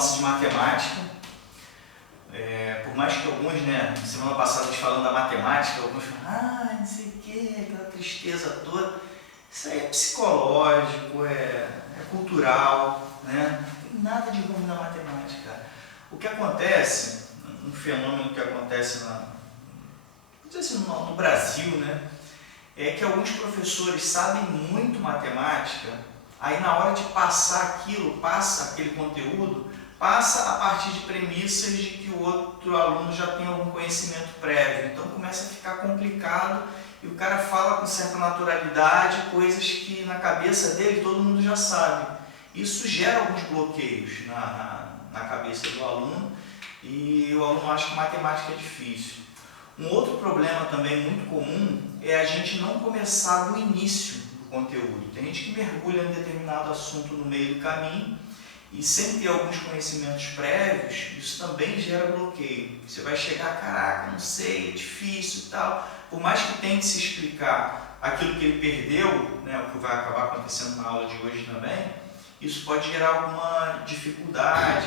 nossa de matemática. Por mais que alguns, semana passada a gente falando da matemática, alguns falam, não sei o que, aquela tristeza toda. Isso aí é psicológico, é cultural, né? Não tem nada de ruim na matemática, cara. O que acontece, um fenômeno que acontece no Brasil, né? É que alguns professores sabem muito matemática, aí na hora de passar aquilo, passa aquele conteúdo, passa a partir de premissas de que o outro aluno já tem algum conhecimento prévio. Então começa a ficar complicado e o cara fala com certa naturalidade coisas que na cabeça dele todo mundo já sabe. Isso gera alguns bloqueios na cabeça do aluno e o aluno acha que matemática é difícil. Um outro problema também muito comum é a gente não começar do início do conteúdo. Tem gente que mergulha em determinado assunto no meio do caminho e sem ter alguns conhecimentos prévios, isso também gera bloqueio. Você vai chegar, caraca, não sei, é difícil e tal. Por mais que tente se explicar aquilo que ele perdeu, o que vai acabar acontecendo na aula de hoje também, isso pode gerar alguma dificuldade,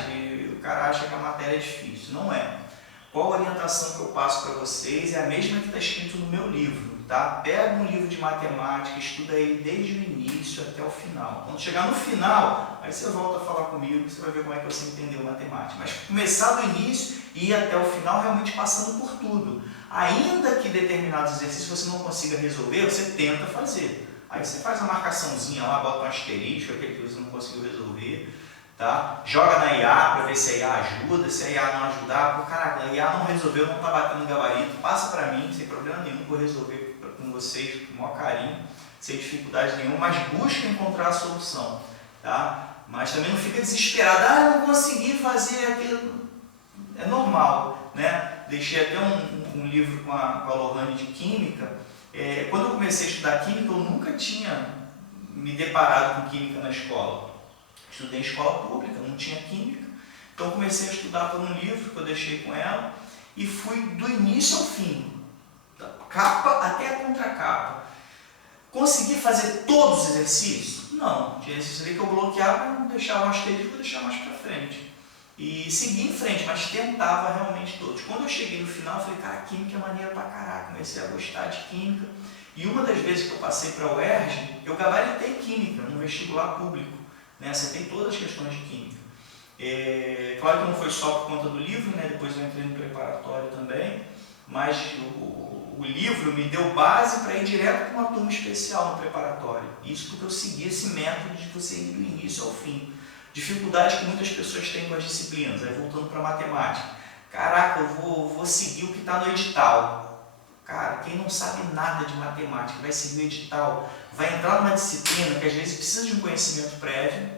o cara acha que a matéria é difícil. Não é. Qual a orientação que eu passo para vocês é a mesma que está escrito no meu livro, tá? Pega um livro de matemática, estuda ele desde o início até o final. Quando chegar no final, aí você volta a falar comigo, você vai ver como é que você entendeu matemática. Mas começar do início e ir até o final, realmente passando por tudo. Ainda que determinados exercícios você não consiga resolver, você tenta fazer. Aí você faz uma marcaçãozinha lá, bota um asterisco, aquele que você não conseguiu resolver. Tá? Joga na IA para ver se a IA ajuda, se a IA não ajudar, caraca, a IA não resolveu, não está batendo gabarito, passa para mim, sem problema nenhum, vou resolver com vocês com o maior carinho, sem dificuldade nenhuma, mas busca encontrar a solução, tá? Mas também não fica desesperado, eu não consegui fazer aquilo, é normal, né? Deixei até um livro com a Lohane de Química, quando eu comecei a estudar Química, eu nunca tinha me deparado com Química na escola. Estudei em escola pública, não tinha Química, então comecei a estudar por um livro que eu deixei com ela e fui do início ao fim, da capa até a contracapa. Consegui fazer todos os exercícios? Não, tinha exercício ali que eu bloqueava, deixava um asterisco, deixava mais para frente. E segui em frente, mas tentava realmente todos. Quando eu cheguei no final, eu falei, cara, Química é maneiro pra caraca, comecei a gostar de Química. E uma das vezes que eu passei para a UERJ, eu gabaritei Química no vestibular público. Acertei todas as questões de Química. Claro que não foi só por conta do livro, depois eu entrei no preparatório também, mas o livro me deu base para ir direto para uma turma especial no preparatório. Isso porque eu segui esse método de você ir do início ao fim. Dificuldade que muitas pessoas têm com as disciplinas, aí voltando para a matemática. Caraca, eu vou seguir o que está no edital. Cara, quem não sabe nada de matemática vai seguir o edital, vai entrar numa disciplina que às vezes precisa de um conhecimento prévio,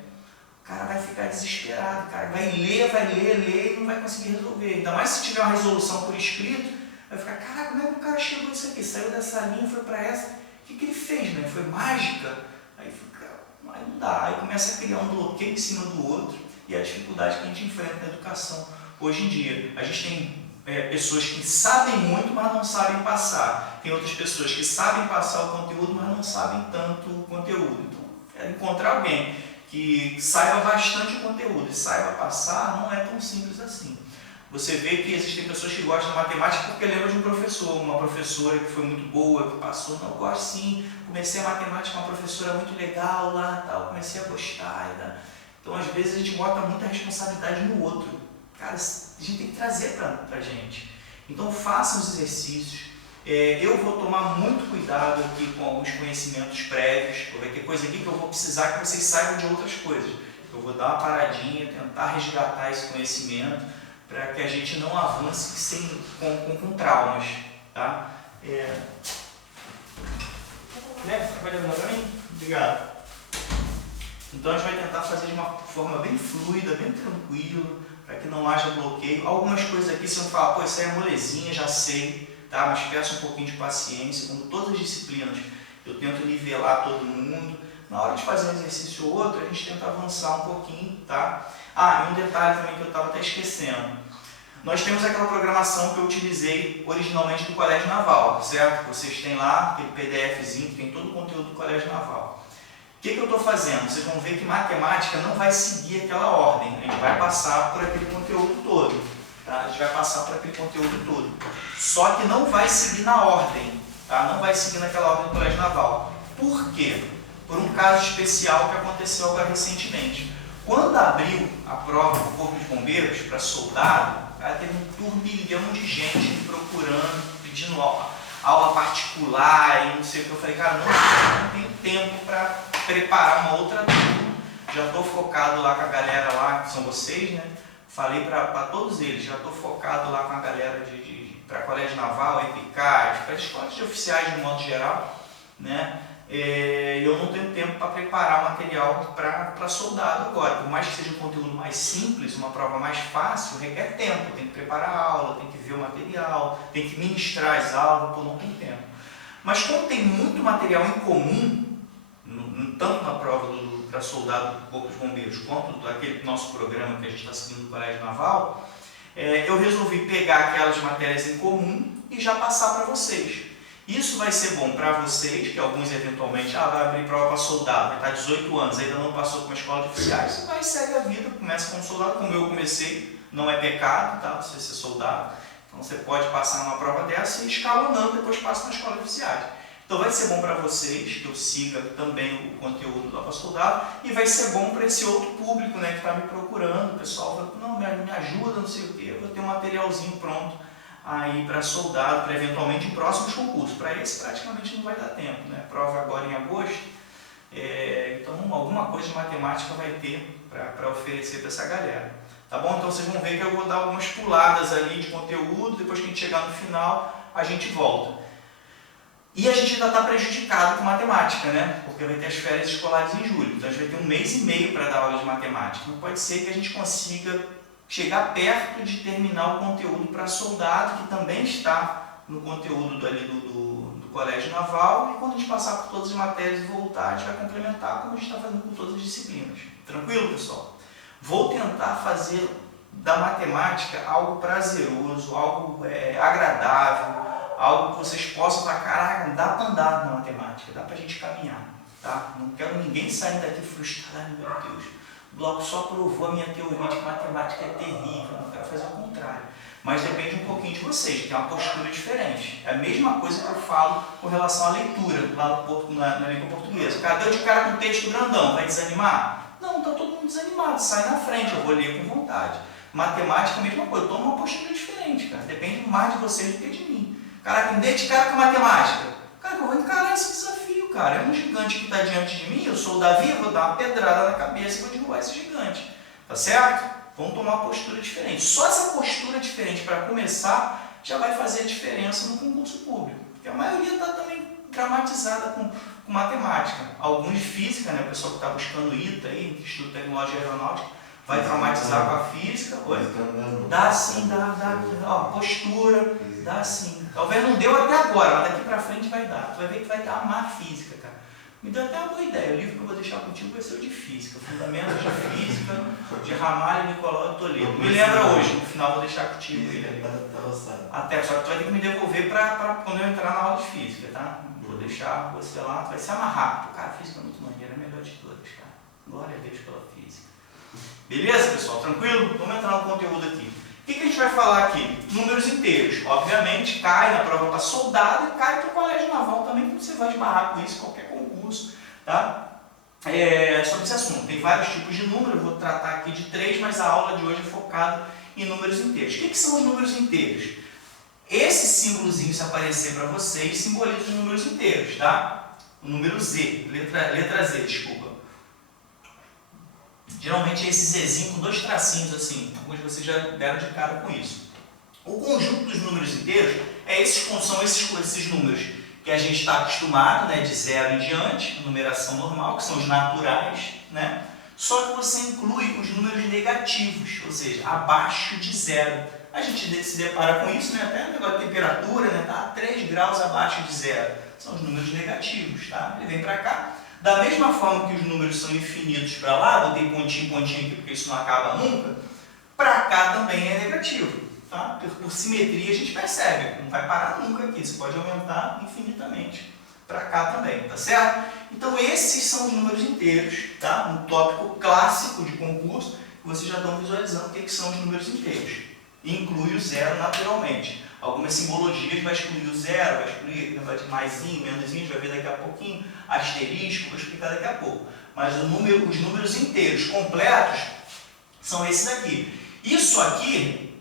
o cara vai ficar desesperado, cara vai ler e não vai conseguir resolver. Ainda mais se tiver uma resolução por escrito, vai ficar, caraca, como é que o cara chegou nisso aqui? Saiu dessa linha, foi para essa, o que ele fez, Foi mágica? Aí fica, aí não dá, aí começa a criar um bloqueio em cima do outro e a dificuldade que a gente enfrenta na educação hoje em dia. A gente tem pessoas que sabem muito, mas não sabem passar. Tem outras pessoas que sabem passar o conteúdo, mas não sabem tanto o conteúdo. Então, encontrar alguém que saiba bastante o conteúdo e saiba passar não é tão simples assim. Você vê que existem pessoas que gostam de matemática porque lembram de um professor, uma professora que foi muito boa, que passou, não, eu gosto sim, comecei a matemática com uma professora muito legal lá, tal, comecei a gostar. Então, às vezes, a gente bota muita responsabilidade no outro. Cara, a gente tem que trazer pra gente. Então, façam os exercícios. Eu vou tomar muito cuidado aqui com alguns conhecimentos prévios. Vai ter coisa aqui que eu vou precisar que vocês saibam de outras coisas. Eu vou dar uma paradinha, tentar resgatar esse conhecimento para que a gente não avance com traumas. Tá? Vai levar para mim? Obrigado. Então, a gente vai tentar fazer de uma forma bem fluida, bem tranquila, para que não haja bloqueio. Algumas coisas aqui você vai falar, pô, isso aí é molezinha, já sei, tá? Mas peço um pouquinho de paciência. Como todas as disciplinas, eu tento nivelar todo mundo. Na hora de fazer um exercício ou outro, a gente tenta avançar um pouquinho, tá? E um detalhe também que eu estava até esquecendo. Nós temos aquela programação que eu utilizei originalmente do Colégio Naval, certo? Vocês têm lá aquele PDFzinho que tem todo o conteúdo do Colégio Naval. O que eu estou fazendo? Vocês vão ver que matemática não vai seguir aquela ordem. A gente vai passar por aquele conteúdo todo. Tá? A gente vai passar por aquele conteúdo todo. Só que não vai seguir na ordem. Tá? Não vai seguir naquela ordem do Colégio Naval. Por quê? Por um caso especial que aconteceu agora recentemente. Quando abriu a prova do Corpo de Bombeiros para soldado, teve um turbilhão de gente me procurando, pedindo aula particular e não sei o que. Eu falei, cara, não tenho tempo para preparar uma outra turma. Já estou focado lá com a galera lá, que são vocês, né? Falei para todos eles, já estou focado lá com a galera para Colégio Naval, Eficaz, para escolas de oficiais de modo geral, né? Eu não tenho tempo para preparar material para soldado agora. Por mais que seja um conteúdo mais simples, uma prova mais fácil, requer tempo. Tem que preparar a aula, tem que ver o material, tem que ministrar as aulas, por não tem tempo. Mas como tem muito material em comum, tanto na prova para soldado do Corpo de Bombeiros, quanto daquele nosso programa que a gente está seguindo no Colégio Naval, eu resolvi pegar aquelas matérias em comum e já passar para vocês. Isso vai ser bom para vocês, que alguns eventualmente vai abrir prova para soldado, vai estar 18 anos, ainda não passou por uma escola de oficiais, vai segue a vida, começa como soldado, como eu comecei, não é pecado, tá? Você ser soldado. Então você pode passar numa prova dessa e escalonando, depois passa na escola de oficiais. Então vai ser bom para vocês, que eu siga também o conteúdo lá para soldado, e vai ser bom para esse outro público, né, que está me procurando. O pessoal fala, não, me ajuda, não sei o quê, eu vou ter um materialzinho pronto aí para soldado, para eventualmente em próximos concursos. Para esse praticamente não vai dar tempo, né? Prova agora em agosto, então alguma coisa de matemática vai ter para oferecer para essa galera. Tá bom? Então vocês vão ver que eu vou dar algumas puladas ali de conteúdo, depois que a gente chegar no final, a gente volta. E a gente ainda está prejudicado com matemática, né? Porque vai ter as férias escolares em julho, então a gente vai ter 1 mês e meio para dar aula de matemática. Não pode ser que a gente consiga chegar perto de terminar o conteúdo para soldado, que também está no conteúdo ali do Colégio Naval, e quando a gente passar por todas as matérias e voltar, a gente vai complementar como a gente está fazendo com todas as disciplinas. Tranquilo, pessoal? Vou tentar fazer da matemática algo prazeroso, algo agradável, algo que vocês possam falar, caraca, dá para andar na matemática, dá para a gente caminhar, tá? Não quero ninguém sair daqui frustrado, meu Deus. O bloco só provou a minha teoria de que matemática é terrível, não quero fazer o contrário. Mas depende um pouquinho de vocês, que é uma postura diferente. É a mesma coisa que eu falo com relação à leitura, lá na língua portuguesa. Cara, deu de cara com um texto grandão, vai desanimar? Não, está todo mundo desanimado, sai na frente, eu vou ler com vontade. Matemática é a mesma coisa, eu tomo uma postura diferente, cara. Depende mais de vocês do que de mim. Caraca, me dê de cara com matemática. Cara, eu vou encarar esse desafio, cara. É um gigante que está diante de mim, eu sou o Davi, eu vou dar uma pedrada na cabeça e vou derrubar esse gigante. Tá certo? Vamos tomar uma postura diferente. Só essa postura diferente para começar já vai fazer a diferença no concurso público. Porque a maioria está também traumatizada com matemática. Alguns de física, né? O pessoal que está buscando ITA aí, Instituto de Tecnologia Aeronáutica, vai traumatizar com a física. Oi? Dá sim, dá. Ó, postura, dá sim. Talvez não deu até agora, mas daqui para frente vai dar. Tu vai ver que vai amar a física, cara. Me deu até uma boa ideia. O livro que eu vou deixar contigo vai ser o de física. Fundamentos de Física, de Ramalho e Nicolau de Toledo. Me lembra hoje, no final vou deixar contigo ele. Até, só que tu vai ter que me devolver para quando eu entrar na aula de física, tá? Vou deixar você lá, tu vai se amarrar. Cara, a física é muito maneira, é a melhor de todas, cara. Glória a Deus pela física. Beleza, pessoal? Tranquilo? Vamos entrar no conteúdo aqui. O que a gente vai falar aqui? Números inteiros. Obviamente, cai na prova para soldado e cai para o Colégio Naval também, porque você vai esbarrar com isso em qualquer concurso, tá? Sobre esse assunto. Tem vários tipos de números, eu vou tratar aqui de 3, mas a aula de hoje é focada em números inteiros. O que são os números inteiros? Esse símbolozinho, se aparecer para vocês, simboliza os números inteiros, tá? O número Z, letra Z, desculpa. Geralmente é esse Zzinho com 2 tracinhos assim, alguns de vocês já deram de cara com isso. O conjunto dos números inteiros são esses números que a gente está acostumado, né, de 0 em diante, numeração normal, que são os naturais, né? Só que você inclui os números negativos, ou seja, abaixo de 0. A gente se depara com isso, né? Até o negócio de temperatura, né? Tá 3 graus abaixo de 0. São os números negativos, tá? Ele vem para cá. Da mesma forma que os números são infinitos para lá, botei pontinho aqui porque isso não acaba nunca, para cá também é negativo. Tá? Por simetria a gente percebe, não vai parar nunca aqui, você pode aumentar infinitamente para cá também, tá certo? Então esses são os números inteiros, tá? Um tópico clássico de concurso, que vocês já estão visualizando o que são os números inteiros. Inclui o zero naturalmente. Algumas simbologias vai excluir o zero, vai excluir maisinho, menusinho, vai ver daqui a pouquinho, asterisco, vou explicar daqui a pouco. Mas os números inteiros completos são esses aqui. Isso aqui,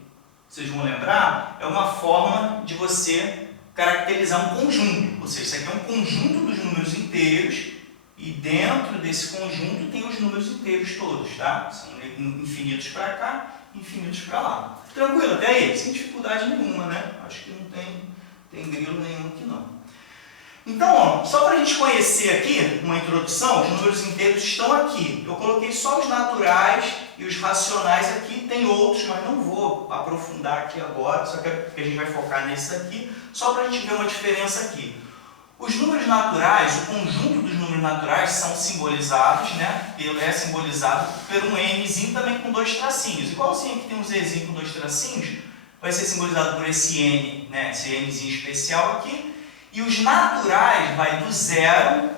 vocês vão lembrar, é uma forma de você caracterizar um conjunto. Ou seja, isso aqui é um conjunto dos números inteiros e dentro desse conjunto tem os números inteiros todos, tá? São infinitos para cá, infinitos para lá. Tranquilo até aí? Sem dificuldade nenhuma, né? Acho que não tem grilo nenhum aqui não. Então, ó, só para a gente conhecer aqui, uma introdução, os números inteiros estão aqui. Eu coloquei só os naturais e os racionais aqui, tem outros, mas não vou aprofundar aqui agora, só que a gente vai focar nesse aqui, só para a gente ver uma diferença aqui. Os números naturais, o conjunto dos números naturais são simbolizados, né? Ele é simbolizado por um Nzinho também com dois tracinhos. Igualzinho aqui tem um Zzinho com dois tracinhos, vai ser simbolizado por esse N, né? Esse Nzinho especial aqui. E os naturais vai do zero,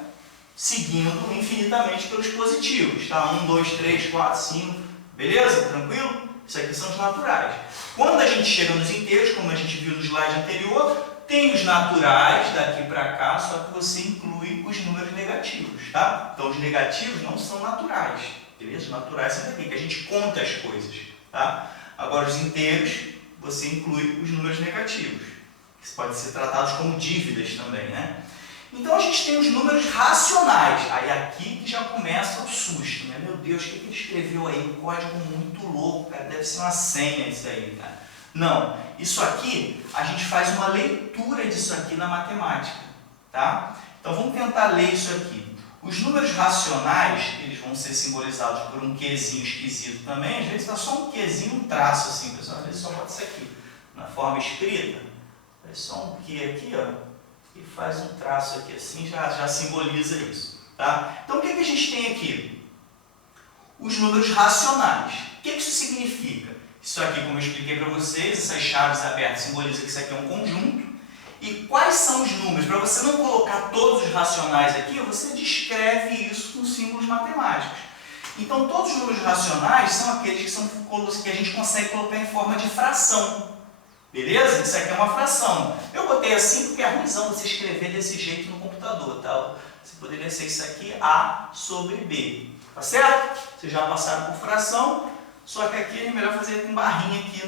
seguindo infinitamente pelos positivos, tá? 1, 2, 3, 4, 5, beleza? Tranquilo? Isso aqui são os naturais. Quando a gente chega nos inteiros, como a gente viu no slide anterior, tem os naturais daqui para cá, só que você inclui os números negativos, tá? Então os negativos não são naturais, beleza? Os naturais são daqui, que a gente conta as coisas, tá? Agora os inteiros, você inclui os números negativos, que podem ser tratados como dívidas também, né? Então a gente tem os números racionais, aí aqui que já começa o susto, né? Meu Deus, o que ele escreveu aí? Um código muito louco, cara, deve ser uma senha isso aí, cara. Não, isso aqui, a gente faz uma leitura disso aqui na matemática, tá? Então vamos tentar ler isso aqui. Os números racionais, eles vão ser simbolizados por um Qzinho esquisito também, às vezes dá só um Qzinho, um traço assim, pessoal, às vezes só bota isso aqui, na forma escrita, é só um Q aqui, ó, e faz um traço aqui assim, já simboliza isso, tá? Então o que a gente tem aqui? Os números racionais. O que isso significa? Isso aqui, como eu expliquei para vocês, essas chaves abertas simbolizam que isso aqui é um conjunto. E quais são os números? Para você não colocar todos os racionais aqui, você descreve isso com símbolos matemáticos. Então, todos os números racionais são aqueles que a gente consegue colocar em forma de fração. Beleza? Isso aqui é uma fração. Eu botei assim porque é ruimzão você escrever desse jeito no computador, tá? Você poderia ser isso aqui, A sobre B. Tá certo? Vocês já passaram por fração. Só que aqui é melhor fazer com barrinha aqui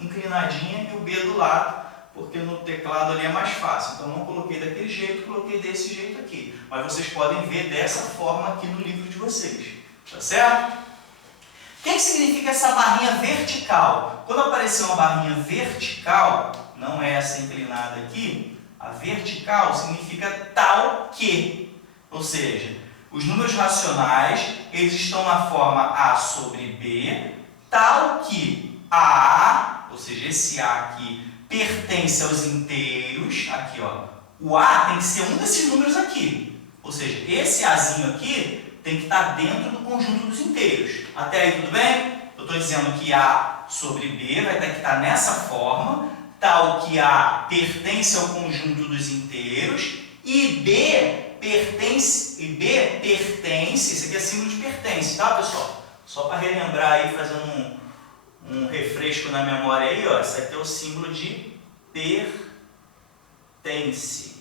inclinadinha e o B do lado, porque no teclado ali é mais fácil. Então não coloquei daquele jeito, coloquei desse jeito aqui. Mas vocês podem ver dessa forma aqui no livro de vocês. Tá certo? O que significa essa barrinha vertical? Quando aparecer uma barrinha vertical, não é essa inclinada aqui, a vertical significa tal que. Ou seja, os números racionais, eles estão na forma A sobre B, tal que A, ou seja, esse A aqui, pertence aos inteiros, aqui ó, o A tem que ser um desses números aqui, ou seja, esse Azinho aqui tem que estar dentro do conjunto dos inteiros. Até aí tudo bem? Eu estou dizendo que A sobre B vai ter que estar nessa forma, tal que A pertence ao conjunto dos inteiros e B pertence, isso aqui é símbolo de pertence, tá pessoal? Só para relembrar aí, fazendo um refresco na memória aí, ó, esse aqui é o símbolo de pertence,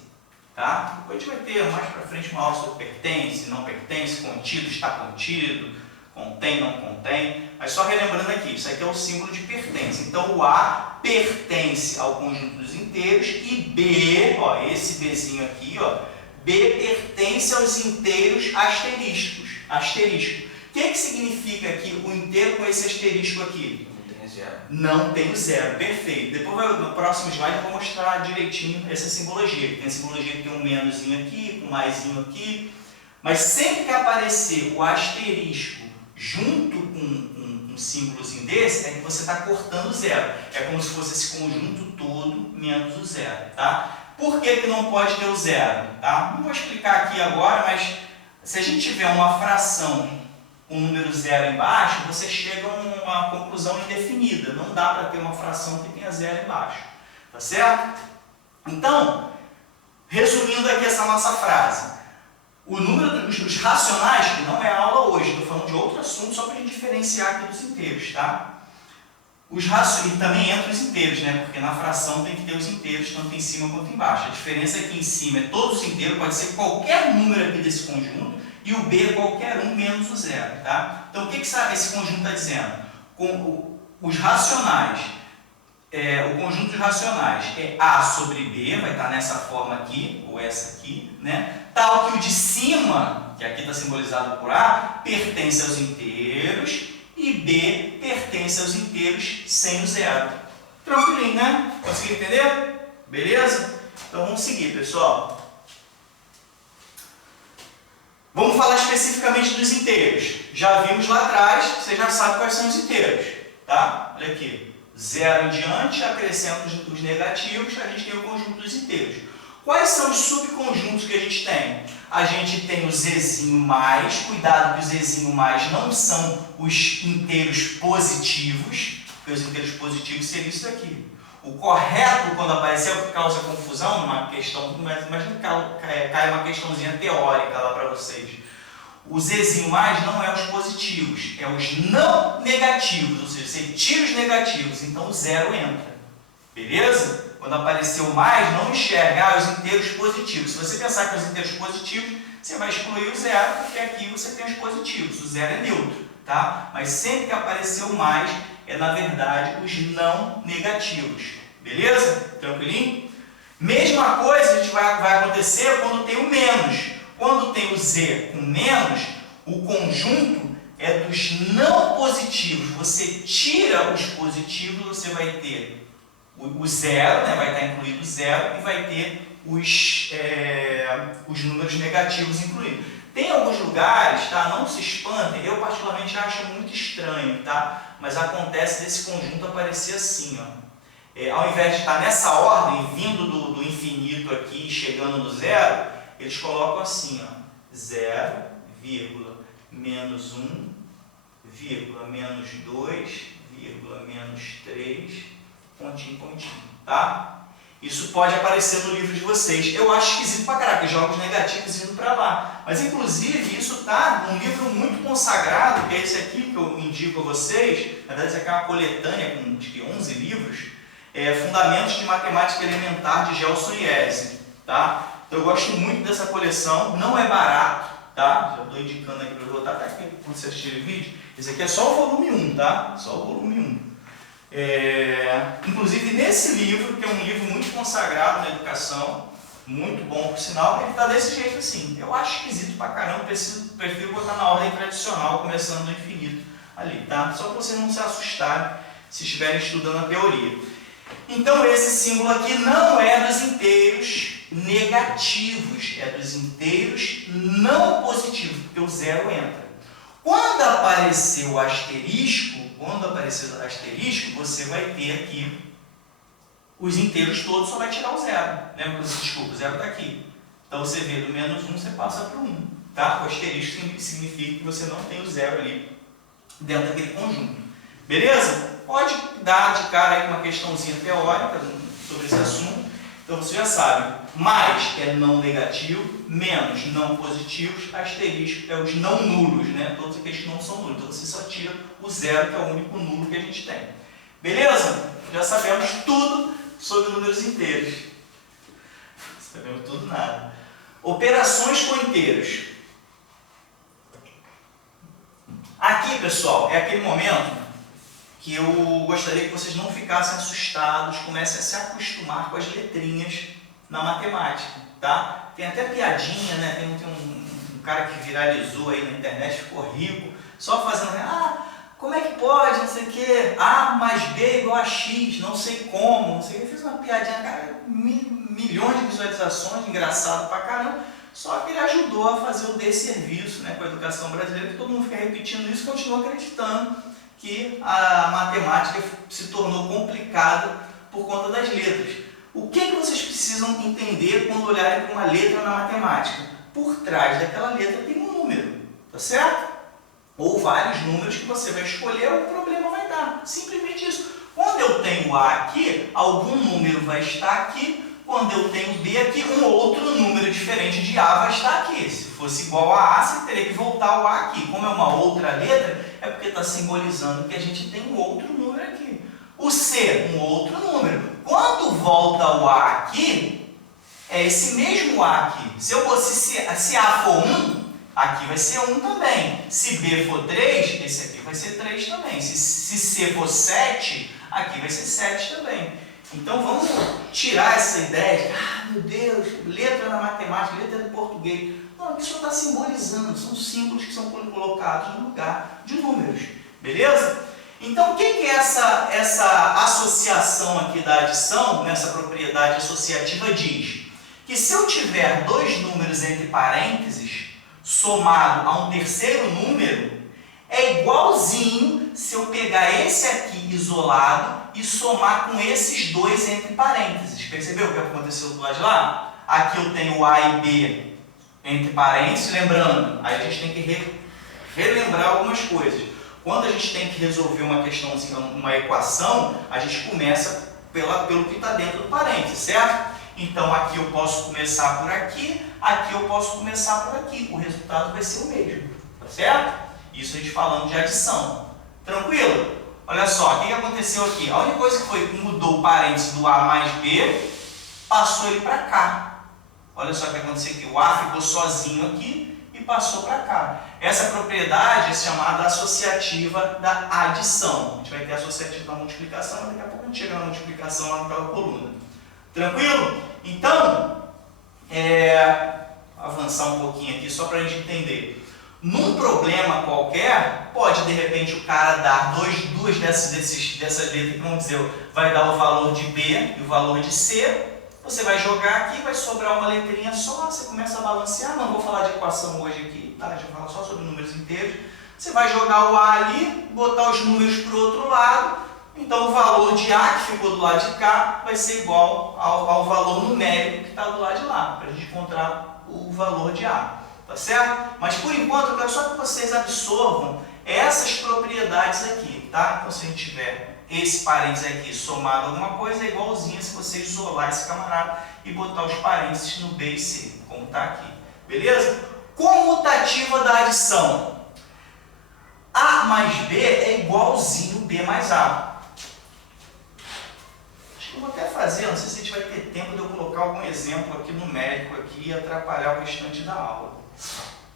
tá? Depois a gente vai ter mais para frente uma aula sobre pertence, não pertence, contido, está contido, contém, não contém, mas só relembrando aqui, isso aqui é o símbolo de pertence. Então o A pertence ao conjunto dos inteiros e B, ó, esse Bzinho aqui, ó, B pertence aos inteiros asterísticos. Asterisco. O que significa aqui o inteiro com esse asterisco aqui? Não tem zero. Não tem o zero, perfeito. Depois no próximo slide eu vou mostrar direitinho essa simbologia. Tem a simbologia que tem um menusinho aqui, um maisinho aqui. Mas sempre que aparecer o asterisco junto com um símbolozinho desse, é que você está cortando o zero. É como se fosse esse conjunto todo menos o zero, tá? Por que não pode ter o zero? Tá? Não vou explicar aqui agora, mas se a gente tiver uma fração com o número zero embaixo, você chega a uma conclusão indefinida. Não dá para ter uma fração que tenha zero embaixo. Tá certo? Então, resumindo aqui essa nossa frase. O número dos racionais, que não é aula hoje, estou falando de outro assunto só para a gente diferenciar aqui dos inteiros, tá? E também entra os inteiros, né? Porque na fração tem que ter os inteiros, tanto em cima quanto embaixo. A diferença é que em cima é todos os inteiros, pode ser qualquer número aqui desse conjunto, e o B é qualquer um menos o zero, tá? Então o que esse conjunto está dizendo? Com os racionais, o conjunto dos racionais é A sobre B, vai estar nessa forma aqui, ou essa aqui, né? Tal que o de cima, que aqui está simbolizado por A, pertence aos inteiros, e B pertence aos inteiros sem o zero. Tranquilinho, né? Conseguiu entender? Beleza? Então vamos seguir, pessoal. Vamos falar especificamente dos inteiros. Já vimos lá atrás, você já sabe quais são os inteiros, tá? Olha aqui, 0 em diante, acrescenta os negativos, a gente tem o conjunto dos inteiros. Quais são os subconjuntos que a gente tem? A gente tem o Zzinho mais, cuidado que o Zzinho mais não são os inteiros positivos, porque os inteiros positivos seriam isso aqui. O correto, quando apareceu, que causa confusão numa questão, mas cai uma questãozinha teórica lá para vocês. O Zzinho mais não é os positivos, é os não negativos, ou seja, você tira os negativos, então o zero entra. Beleza? Quando apareceu mais, não enxerga os inteiros positivos. Se você pensar que os inteiros positivos, você vai excluir o zero, porque aqui você tem os positivos, o zero é neutro, tá? Mas sempre que apareceu mais, é na verdade os não negativos. Beleza? Tranquilinho? Mesma coisa a gente vai acontecer quando tem o menos. Quando tem o z com menos, o conjunto é dos não positivos. Você tira os positivos, você vai ter o zero, né? Vai estar incluído o zero, e vai ter os números negativos incluídos. Tem alguns lugares, tá? Não se espantem, eu particularmente acho muito estranho, tá? Mas acontece desse conjunto aparecer assim, ó. Ao invés de estar nessa ordem, vindo do infinito aqui, chegando no zero, eles colocam assim, ó, 0, vírgula, menos 1, vírgula, menos 2, vírgula, menos 3, pontinho, pontinho, tá? Isso pode aparecer no livro de vocês. Eu acho esquisito pra caraca, jogos negativos indo para lá. Mas, inclusive, isso tá num livro muito consagrado, que é esse aqui que eu indico a vocês. Na verdade, isso aqui é uma coletânea com acho que 11 livros. Fundamentos de Matemática Elementar, de Gelson Iese, tá? Então, eu gosto muito dessa coleção. Não é barato, tá? Já estou indicando aqui para botar até aqui quando você assistir o vídeo. Esse aqui é só o volume 1, tá? Só o volume 1. Inclusive nesse livro, que é um livro muito consagrado na educação, muito bom por sinal, ele está desse jeito assim. Eu acho esquisito pra caramba, prefiro botar na ordem tradicional, começando do infinito ali, tá? Só para vocês não se assustarem se estiverem estudando a teoria. Então esse símbolo aqui não é dos inteiros negativos, é dos inteiros não positivos, porque o zero entra. Quando aparecer o asterisco, você vai ter aqui os inteiros todos, só vai tirar o zero. Lembra? Desculpa, o zero está aqui. Então você vê do menos 1, você passa para o 1. Tá? O asterisco significa que você não tem o zero ali dentro daquele conjunto. Beleza? Pode dar de cara aí uma questãozinha teórica sobre esse assunto. Então você já sabe, mais é não negativo, menos não positivos, asterisco é os não nulos, né? Todos aqueles que não são nulos. Então você só tira o zero, que é o único nulo que a gente tem. Beleza? Já sabemos tudo sobre números inteiros. Sabemos tudo nada. Operações com inteiros. Aqui, pessoal, é aquele momento que eu gostaria que vocês não ficassem assustados, comecem a se acostumar com as letrinhas na matemática, tá? Tem até piadinha, né? Tem um cara que viralizou aí na internet, ficou rico, só fazendo, como é que pode, não sei o quê, A mais B é igual a X, não sei como, não sei o quê. Fez uma piadinha, cara, milhões de visualizações, engraçado pra caramba, só que ele ajudou a fazer o desserviço, né, com a educação brasileira, que todo mundo fica repetindo isso e continua acreditando que a matemática se tornou complicada por conta das letras. O que vocês precisam entender quando olharem para uma letra na matemática? Por trás daquela letra tem um número, tá certo? Ou vários números que você vai escolher, o problema vai dar. Simplesmente isso. Quando eu tenho A aqui, algum número vai estar aqui. Quando eu tenho B aqui, um outro número diferente de A vai estar aqui. Se fosse igual a A, você teria que voltar o A aqui. Como é uma outra letra, é porque está simbolizando que a gente tem um outro número aqui. O C, um outro número. Quando volta o A aqui, é esse mesmo A aqui. Se A for 1, aqui vai ser 1 também. Se B for 3, esse aqui vai ser 3 também. Se C for 7, aqui vai ser 7 também. Então vamos tirar essa ideia de, meu Deus, letra na matemática, letra no português. Não, aqui só está simbolizando, são símbolos que são colocados no lugar de números. Beleza? Então, o que é essa associação aqui da adição, nessa propriedade associativa, diz? Que se eu tiver dois números entre parênteses, somado a um terceiro número, é igualzinho se eu pegar esse aqui isolado e somar com esses dois entre parênteses. Percebeu o que aconteceu do lado de lá? Aqui eu tenho A e B entre parênteses, lembrando, aí a gente tem que relembrar algumas coisas. Quando a gente tem que resolver uma questãozinha, uma equação, a gente começa pelo que está dentro do parênteses, certo? Então aqui eu posso começar por aqui eu posso começar por aqui. O resultado vai ser o mesmo, tá certo? Isso a gente falando de adição. Tranquilo? Olha só, o que aconteceu aqui? A única coisa que foi que mudou o parênteses do A mais B, passou ele para cá. Olha só o que aconteceu aqui. O A ficou sozinho aqui e passou para cá. Essa propriedade é chamada associativa da adição. A gente vai ter a associativa da multiplicação, mas daqui a pouco a gente chega na multiplicação lá naquela coluna. Tranquilo? Então, avançar um pouquinho aqui só para a gente entender. Num problema qualquer, pode de repente o cara dar duas dessas letras que vamos dizer, vai dar o valor de B e o valor de C. Você vai jogar aqui, vai sobrar uma letrinha só, você começa a balancear. Não vou falar de equação hoje aqui, tá? A gente vai falar só sobre números inteiros. Você vai jogar o A ali, botar os números para o outro lado. Então o valor de A que ficou do lado de cá vai ser igual ao valor numérico que está do lado de lá, para a gente encontrar o valor de A. Tá certo? Mas por enquanto eu quero só que vocês absorvam essas propriedades aqui, tá? Então se a gente tiver esse parênteses aqui somado a alguma coisa, é igualzinho se você isolar esse camarada e botar os parênteses no B e C, como está aqui. Beleza? Comutativa da adição. A mais B é igualzinho B mais A. Acho que eu vou até fazer, não sei se a gente vai ter tempo de eu colocar algum exemplo aqui numérico aqui e atrapalhar o restante da aula.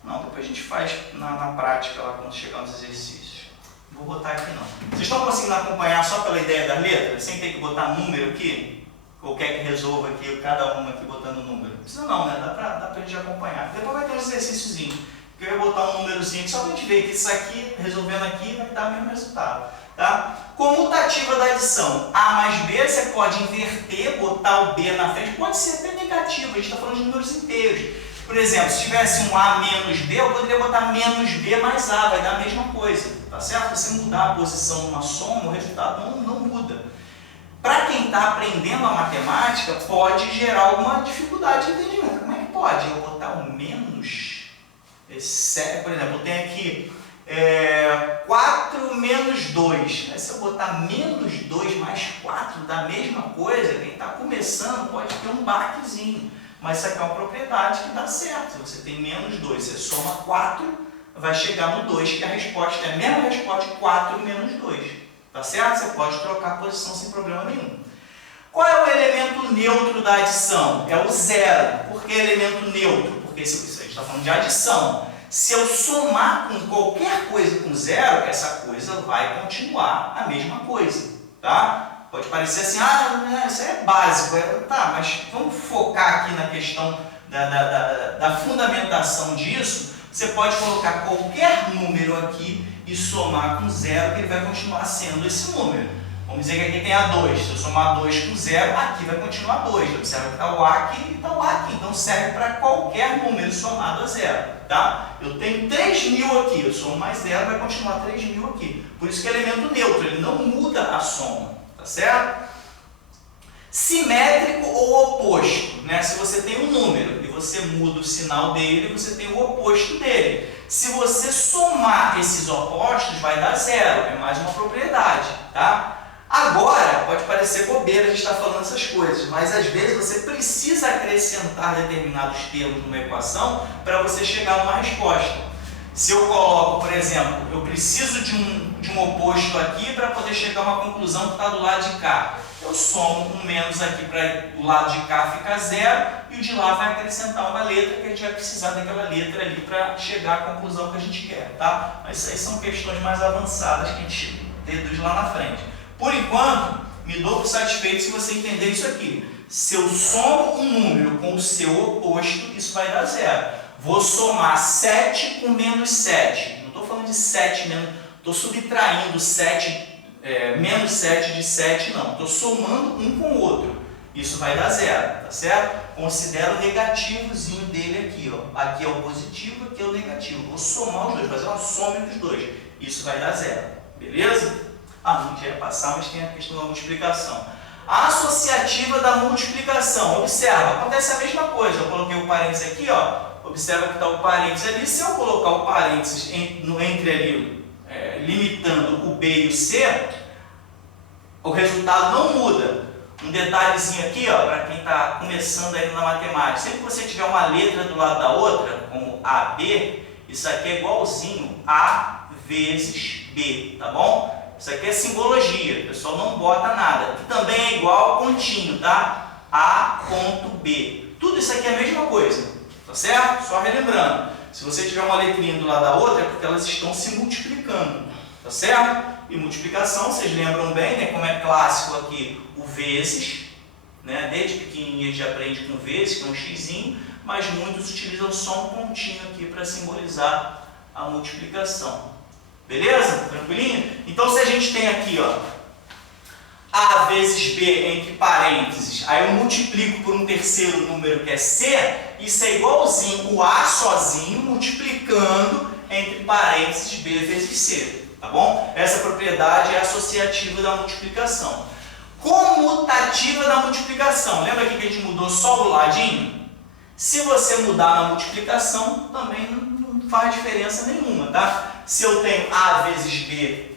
Não, depois a gente faz na prática lá quando chegar nos exercícios. Não vou botar aqui não. Vocês estão conseguindo acompanhar só pela ideia das letras, sem ter que botar número aqui? Ou quer que resolva aqui, cada uma aqui botando número? Não precisa não, né? Dá pra gente acompanhar. Depois vai ter um exercíciozinho, que eu vou botar um númerozinho aqui, só pra gente ver que isso aqui, resolvendo aqui, vai dar o mesmo resultado. Tá? Comutativa da adição. A mais B, você pode inverter, botar o B na frente, pode ser até negativo, a gente está falando de números inteiros. Por exemplo, se tivesse um A menos B, eu poderia botar menos B mais A, vai dar a mesma coisa, tá certo? Se você mudar a posição numa soma, o resultado não muda. Para quem está aprendendo a matemática, pode gerar alguma dificuldade de entendimento. Como é que pode? Eu botar o menos, por exemplo, eu tenho aqui 4 menos 2. Se eu botar menos 2 mais 4 da mesma coisa, quem está começando pode ter um baquezinho. Mas isso aqui é uma propriedade que dá certo. Se você tem menos 2, você soma 4, vai chegar no 2, que a resposta é a mesma resposta de 4 menos 2. Tá certo? Você pode trocar a posição sem problema nenhum. Qual é o elemento neutro da adição? É o zero. Por que elemento neutro? Porque isso a gente está falando de adição. Se eu somar com qualquer coisa com zero, essa coisa vai continuar a mesma coisa. Tá? Pode parecer assim, isso é básico, tá, mas vamos focar aqui na questão da fundamentação disso. Você pode colocar qualquer número aqui e somar com zero, que ele vai continuar sendo esse número. Vamos dizer que aqui tem A2, se eu somar 2 com zero, aqui vai continuar 2. Observa que está o A aqui e está o A aqui, então serve para qualquer número somado a zero. Tá? Eu tenho 3.000 aqui, eu somo mais zero, vai continuar 3.000 aqui. Por isso que é elemento neutro, ele não muda a soma. Certo? Simétrico ou oposto, né? Se você tem um número e você muda o sinal dele, você tem o oposto dele. Se você somar esses opostos, vai dar zero, é mais uma propriedade, tá? Agora, pode parecer bobeira a gente estar falando essas coisas, mas às vezes você precisa acrescentar determinados termos numa equação para você chegar numa resposta. Se eu coloco, por exemplo, eu preciso de um oposto aqui para poder chegar a uma conclusão que está do lado de cá. Eu somo um menos aqui para o lado de cá ficar zero e o de lá vai acrescentar uma letra que a gente vai precisar daquela letra ali para chegar à conclusão que a gente quer, tá? Mas isso aí são questões mais avançadas que a gente deduz lá na frente. Por enquanto, me dou por satisfeito se você entender isso aqui. Se eu somo um número com o seu oposto, isso vai dar zero. Vou somar 7 com menos 7. Não estou falando de 7 menos, estou subtraindo 7, menos 7 de 7, não. Estou somando um com o outro. Isso vai dar zero, tá certo? Considera o negativozinho dele aqui, ó. Aqui é o positivo, aqui é o negativo. Vou somar os dois, fazer uma soma entre os dois. Isso vai dar zero, beleza? Não tinha passar, mas tem a questão da multiplicação. A associativa da multiplicação. Observa, acontece a mesma coisa. Eu coloquei o parênteses aqui, ó. Observa que está o parênteses ali. Se eu colocar o parênteses entre ali, limitando o B e o C, o resultado não muda. Um detalhezinho aqui, ó, para quem está começando aí na matemática. Sempre que você tiver uma letra do lado da outra, como A, B, isso aqui é igualzinho A vezes B, tá bom? Isso aqui é simbologia, o pessoal não bota nada. Que também é igual ao pontinho, tá? A ponto B. Tudo isso aqui é a mesma coisa, tá certo? Só relembrando, se você tiver uma letrinha do lado da outra, é porque elas estão se multiplicando, tá certo? E multiplicação, vocês lembram bem, né? Como é clássico aqui o vezes, né? Desde pequenininho a gente aprende com vezes, que é um xizinho, mas muitos utilizam só um pontinho aqui para simbolizar a multiplicação. Beleza? Tranquilinho? Então, se a gente tem aqui, ó, A vezes B entre parênteses, aí eu multiplico por um terceiro número que é C, isso é igualzinho o A sozinho multiplicando entre parênteses B vezes C, tá bom? Essa propriedade é associativa da multiplicação. Comutativa da multiplicação. Lembra aqui que a gente mudou só o ladinho? Se você mudar na multiplicação, também não faz diferença nenhuma, tá? Se eu tenho A vezes B,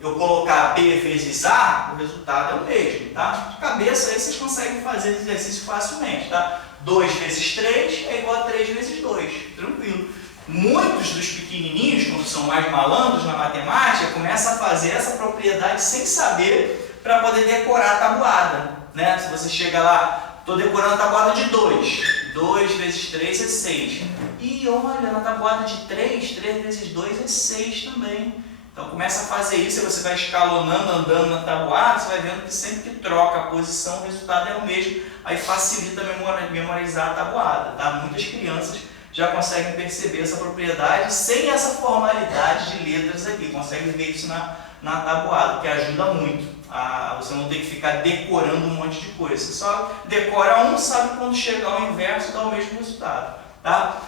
eu colocar B vezes A, o resultado é o mesmo, tá? De cabeça aí vocês conseguem fazer esse exercício facilmente, tá? 2 vezes 3 é igual a 3 vezes 2, tranquilo. Muitos dos pequenininhos, quando são mais malandros na matemática, começam a fazer essa propriedade sem saber para poder decorar a tabuada, né? Se você chega lá, estou decorando a tabuada de 2. 2 vezes 3 é 6. E olha, na tabuada de 3 vezes 2 é 6 também. Então começa a fazer isso, e você vai escalonando, andando na tabuada, você vai vendo que sempre que troca a posição, o resultado é o mesmo. Aí facilita memorizar a tabuada, tá? Muitas crianças já conseguem perceber essa propriedade sem essa formalidade de letras aqui. Conseguem ver isso na tabuada, que ajuda muito. Você não tem que ficar decorando um monte de coisa. Você só decora um, sabe quando chegar ao inverso dá o mesmo resultado, tá?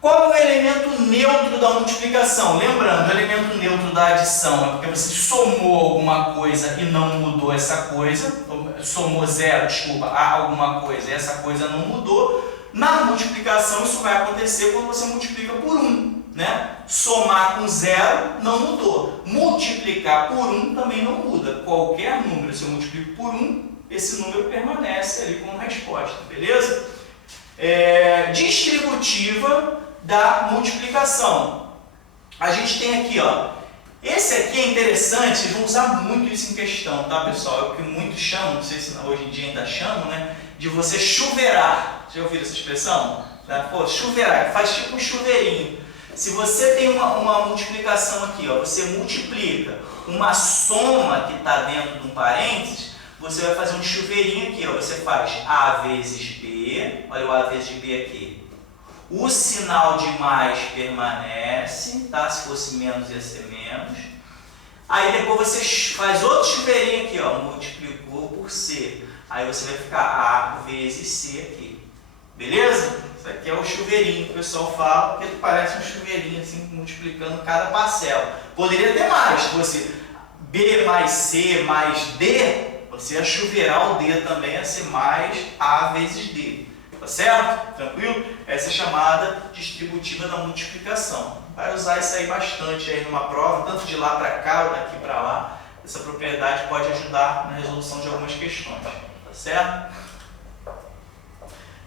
Qual é o elemento neutro da multiplicação? Lembrando, o elemento neutro da adição é porque você somou alguma coisa e não mudou essa coisa. Somou zero, desculpa, a alguma coisa e essa coisa não mudou. Na multiplicação isso vai acontecer quando você multiplica por 1. Né? Somar com zero não mudou. Multiplicar por 1 também não muda. Qualquer número, se eu multiplico por 1, esse número permanece ali como resposta, beleza? Distributiva da multiplicação. A gente tem aqui, ó. Esse aqui é interessante, vocês vão usar muito isso em questão, tá, pessoal? É o que muitos chamam, não sei se hoje em dia ainda chamam, né? De você chuveirar. Já ouviram essa expressão? Pô, chuveirar, faz tipo um chuveirinho. Se você tem uma multiplicação aqui, ó, você multiplica uma soma que está dentro de um parênteses, você vai fazer um chuveirinho aqui, ó, você faz A vezes B, olha o A vezes B aqui. O sinal de mais permanece, tá? Se fosse menos ia ser menos. Aí depois você faz outro chuveirinho aqui, ó, multiplicou por C. Aí você vai ficar A vezes C aqui, beleza? Isso aqui é o chuveirinho que o pessoal fala, porque parece um chuveirinho assim, multiplicando cada parcela. Poderia ter mais, se fosse B mais C mais D, você ia chuveirar o D também, ia ser mais A vezes D. Tá certo? Tranquilo? Essa é chamada distributiva da multiplicação. Vai usar isso aí bastante aí numa prova, tanto de lá para cá ou daqui para lá. essa propriedade pode ajudar na resolução de algumas questões, tá certo?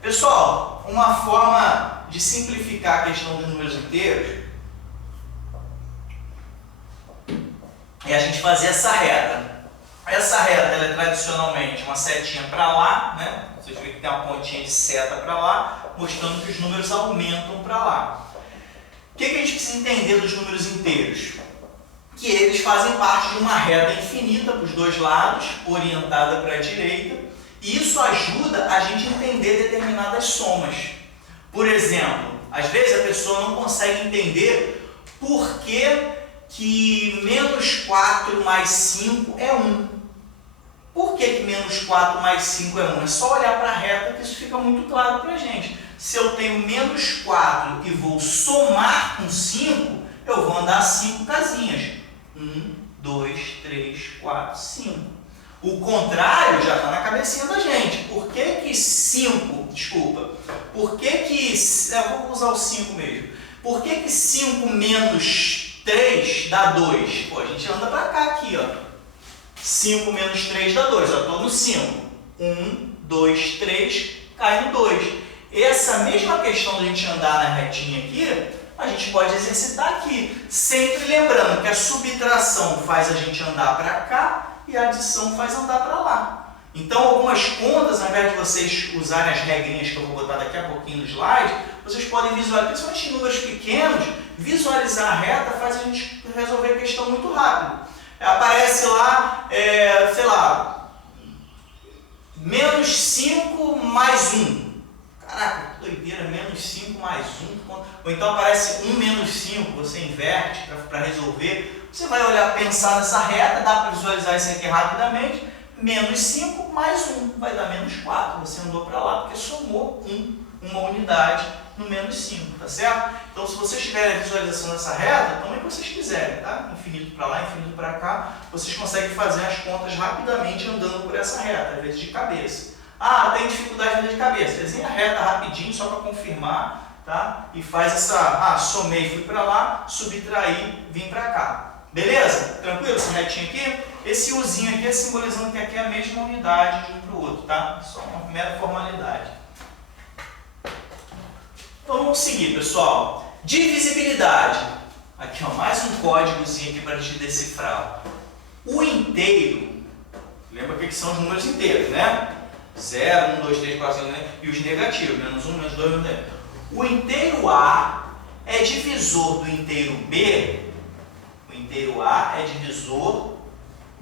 Pessoal, uma forma de simplificar a questão dos números inteiros é a gente fazer essa reta. Essa reta ela é tradicionalmente uma setinha para lá, né? Vocês veem que tem uma pontinha de seta para lá, mostrando que os números aumentam para lá. O que a gente precisa entender dos números inteiros? Que eles fazem parte de uma reta infinita para os dois lados, orientada para a direita, e isso ajuda a gente a entender determinadas somas. Por exemplo, às vezes a pessoa não consegue entender por que menos 4 mais 5 é 1. Por que menos 4 mais 5 é 1? É só olhar para a reta que isso fica muito claro para a gente. Se eu tenho menos 4 e vou somar com 5, eu vou andar 5 casinhas. 1, 2, 3, 4, 5. O contrário já está na cabecinha da gente. Por que 5, desculpa, por que eu vou usar o 5 mesmo. Por que 5 menos 3 dá 2? Pô, a gente anda para cá aqui, ó. 5 menos 3 dá 2, eu estou no 5. 1, 2, 3, cai no 2. Essa mesma questão de a gente andar na retinha aqui, a gente pode exercitar aqui. Sempre lembrando que a subtração faz a gente andar para cá e a adição faz andar para lá. Então, algumas contas, ao invés de vocês usarem as regrinhas que eu vou botar daqui a pouquinho no slide, vocês podem visualizar, principalmente em números pequenos, visualizar a reta faz a gente resolver a questão muito rápido. Aparece lá, sei lá, menos 5 mais 1. Caraca, que doideira, menos 5 mais 1. Ou então aparece 1 menos 5, você inverte para resolver. Você vai olhar, pensar nessa reta, dá para visualizar isso aqui rapidamente. Menos 5 mais 1 vai dar menos 4. Você andou para lá porque somou uma unidade no menos 5, tá certo? Então, se vocês tiverem a visualização dessa reta, também que vocês quiserem, tá? Infinito para lá, infinito para cá, vocês conseguem fazer as contas rapidamente andando por essa reta, às vezes de cabeça. Ah, tem dificuldade de andar de cabeça. Desenha a reta rapidinho, só para confirmar, tá? E faz essa, somei, fui para lá, subtraí, vim para cá. Beleza? Tranquilo essa retinha aqui? Esse Uzinho aqui é simbolizando que aqui é a mesma unidade de um para o outro, tá? Só uma mera formalidade. Então vamos seguir, pessoal. Divisibilidade. Aqui, ó, mais um códigozinho aqui para a gente decifrar. O inteiro, lembra que são os números inteiros, né? 0, 1, 2, 3, 4, 5, e os negativos, menos 1, menos 2, menos 3. O inteiro A é divisor do inteiro B. O inteiro A é divisor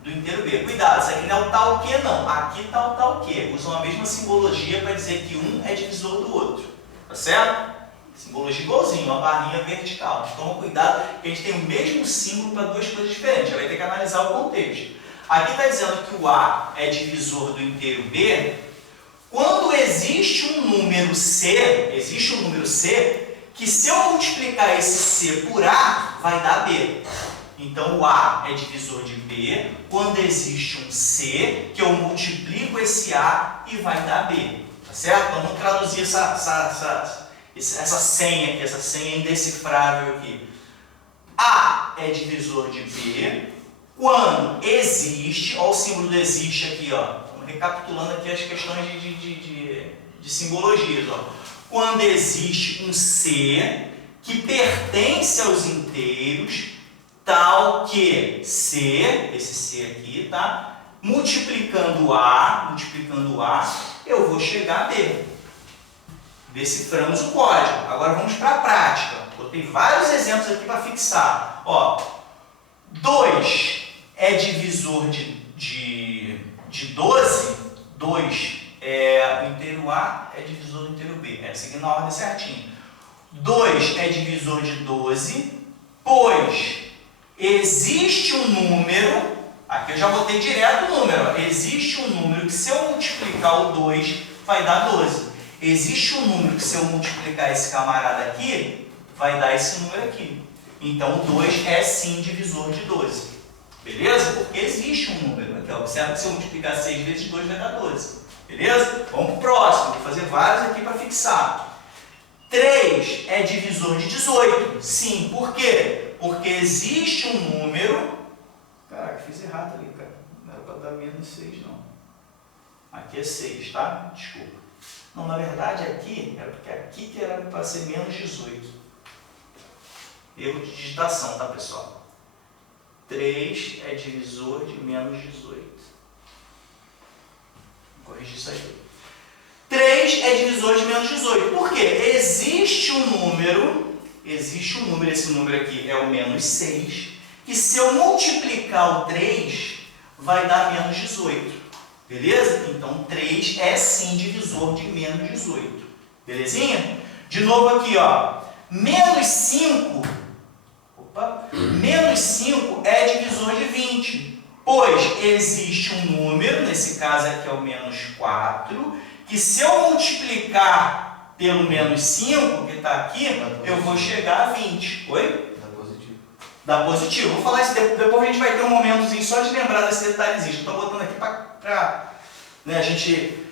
do inteiro B. Cuidado, isso aqui não é o tal que, não. Aqui está o tal que. Usam a mesma simbologia para dizer que um é divisor do outro. Tá certo? Simbologia igualzinho, uma barrinha vertical. Então, toma cuidado que a gente tem o mesmo símbolo para duas coisas diferentes. Vai ter que analisar o contexto. Aqui está dizendo que o A é divisor do inteiro B. Quando existe um número C, que se eu multiplicar esse C por A, vai dar B. Então, o A é divisor de B quando existe um C, que eu multiplico esse A e vai dar B. Tá certo? Então, vamos traduzir essa senha aqui, essa senha indecifrável aqui. A é divisor de B quando existe, olha o símbolo do existe aqui, ó. Estamos recapitulando aqui as questões de simbologias, ó. Quando existe um C que pertence aos inteiros, tal que C, esse C aqui, tá? Multiplicando A, eu vou chegar a B. Deciframos o código. Agora vamos para a prática. Botei vários exemplos aqui para fixar. Ó, 2 é divisor de 12. 2 é o inteiro A é divisor do inteiro B. Seguindo a ordem certinha. 2 é divisor de 12, pois existe um número, aqui eu já botei direto o número, ó, existe um número que se eu multiplicar o 2 vai dar 12. Existe um número que se eu multiplicar esse camarada aqui, vai dar esse número aqui. Então, o 2 é sim divisor de 12. Beleza? Porque existe um número. Aqui, ó, observa que se eu multiplicar 6 vezes 2 vai dar 12. Beleza? Vamos para o próximo. Vou fazer vários aqui para fixar. 3 é divisor de 18. Sim. Por quê? Porque existe um número... Caraca, fiz errado ali. não era para dar menos 6 não. Aqui é 6, tá? Desculpa. Não, na verdade aqui, era porque aqui que era para ser menos 18. Erro de digitação, tá, pessoal? 3 é divisor de menos 18. Vou corrigir isso aí. 3 é divisor de menos 18. Por quê? Existe um número, esse número aqui é o menos 6, que se eu multiplicar o 3, vai dar menos 18. Beleza? Então, 3 é sim divisor de menos 18. Belezinha? De novo aqui, ó. Menos 5, menos 5 é divisor de 20. Pois existe um número, nesse caso aqui é o menos 4, que se eu multiplicar pelo menos 5, que está aqui, eu vou chegar a 20. Oi? Dá positivo. Dá positivo. Vou falar isso depois, a gente vai ter um momentozinho só de lembrar desse detalhezinho. Estou botando aqui para a gente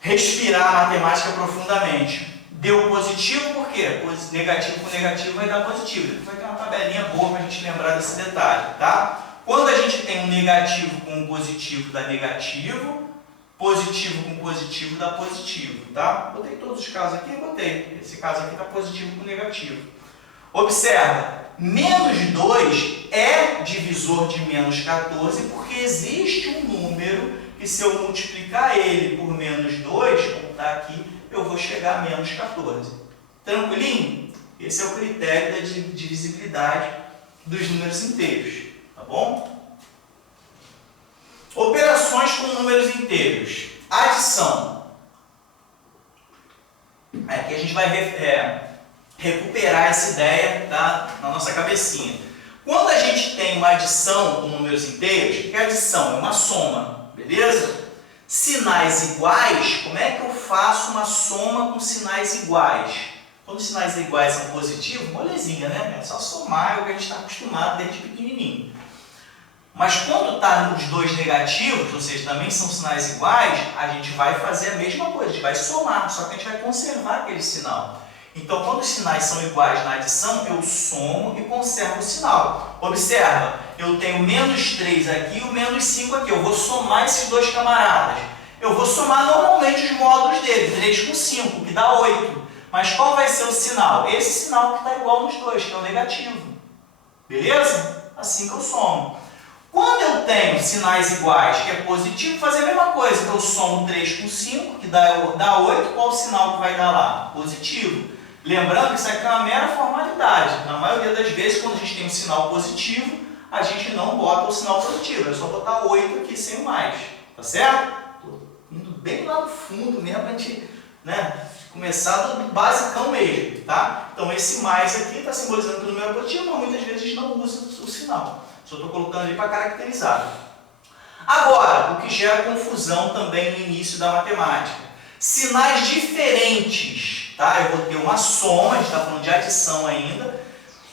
respirar a matemática profundamente. Deu positivo por quê? Negativo com negativo vai dar positivo. Depois vai ter uma tabelinha boa para a gente lembrar desse detalhe, tá? Quando a gente tem um negativo com um positivo, dá negativo. Positivo com positivo dá positivo, tá? Botei todos os casos aqui, botei. Esse caso aqui está positivo com negativo. Observa, menos 2 é divisor de menos 14 porque existe um número que se eu multiplicar ele por menos 2, como está aqui, eu vou chegar a menos 14. Tranquilinho? Esse é o critério da divisibilidade dos números inteiros, tá bom? Operações com números inteiros. Adição. Aqui a gente vai recuperar essa ideia, tá, na nossa cabecinha. Quando a gente tem uma adição com números inteiros, que adição é uma soma, beleza? Sinais iguais, como é que eu faço uma soma com sinais iguais? Quando os sinais iguais são positivos, molezinha, né? É só somar, é o que a gente está acostumado desde pequenininho. Mas quando está nos dois negativos, ou seja, também são sinais iguais, a gente vai fazer a mesma coisa, a gente vai somar, só que a gente vai conservar aquele sinal. Então, quando os sinais são iguais na adição, eu somo e conservo o sinal. Observa, eu tenho menos 3 aqui e o menos 5 aqui. Eu vou somar esses dois camaradas. Eu vou somar normalmente os módulos dele, 3 com 5, que dá 8. Mas qual vai ser o sinal? Esse sinal que está igual nos dois, que é o negativo. Beleza? Assim que eu somo. Quando eu tenho sinais iguais, que é positivo, fazer a mesma coisa. Então, eu somo 3 com 5, que dá 8. Qual o sinal que vai dar lá? Positivo. Lembrando que isso aqui é uma mera formalidade. Na maioria das vezes, quando a gente tem um sinal positivo, a gente não bota o sinal positivo. É só botar 8 aqui sem o mais. Tá certo? Estou indo bem lá no fundo mesmo, para a gente, né, começar do basicão mesmo. Tá? Então, esse mais aqui está simbolizando que o número é positivo, mas muitas vezes a gente não usa o sinal. Só estou colocando ali para caracterizar. Agora, o que gera confusão também no início da matemática. Sinais diferentes. Tá? Eu vou ter uma soma, a gente está falando de adição ainda.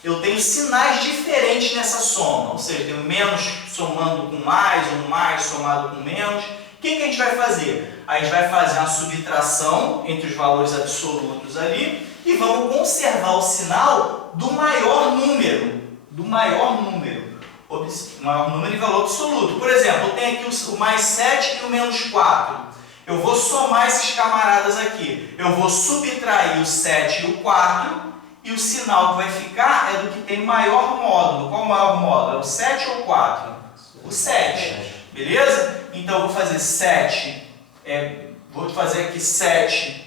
Eu tenho sinais diferentes nessa soma. Ou seja, eu tenho menos somando com mais, ou mais somado com menos. O que a gente vai fazer? A gente vai fazer uma subtração entre os valores absolutos ali e vamos conservar o sinal do maior número. Do maior número. Maior número em valor absoluto. Por exemplo, eu tenho aqui o mais 7 e o menos 4. Eu vou somar esses camaradas aqui. Eu vou subtrair o 7 e o 4. E o sinal que vai ficar é do que tem maior módulo. Qual o maior módulo? É o 7 ou o 4? O 7. Beleza? Então eu vou fazer 7. Vou fazer aqui 7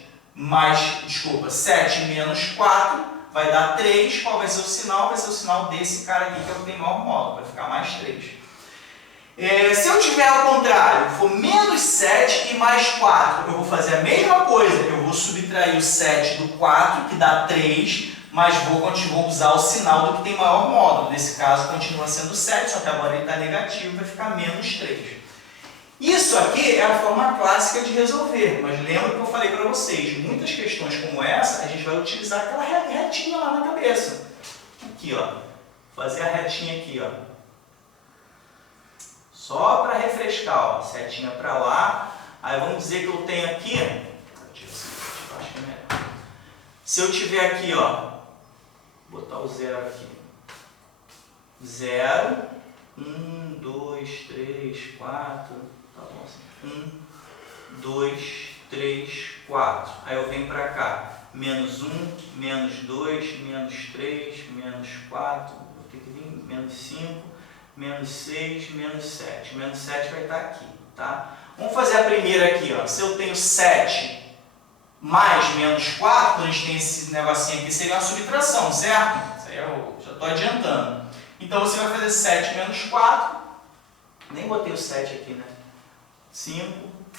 menos 4. Vai dar 3. Qual vai ser o sinal? Vai ser o sinal desse cara aqui, que é o que tem maior módulo. Vai ficar mais 3. Se eu tiver ao contrário, for menos 7 e mais 4, eu vou fazer a mesma coisa. Eu vou subtrair o 7 do 4, que dá 3, mas vou usar o sinal do que tem maior módulo. Nesse caso, continua sendo 7, só que agora ele está negativo, vai ficar menos 3. Isso aqui é a forma clássica de resolver, mas lembra que eu falei para vocês, muitas questões como essa, a gente vai utilizar aquela retinha lá na cabeça. Aqui, ó. Fazer a retinha aqui, ó. Só para refrescar, ó, setinha para lá. Aí vamos dizer que eu tenho aqui, se eu tiver aqui, ó, vou botar o 0 aqui, 0, 1, 2, 3, 4, tá bom assim. 1, 2, 3, 4. Aí eu venho para cá. Menos 1, menos 2, menos 3, menos 4, vou ter que vir, menos 5, menos 6, menos 7. Menos 7 vai estar aqui, tá? Vamos fazer a primeira aqui, ó. Se eu tenho 7 mais menos 4, a gente tem esse negocinho aqui, seria uma subtração, certo? Isso aí eu já estou adiantando. Então você vai fazer 7 menos 4, nem botei o 7 aqui, né? 5,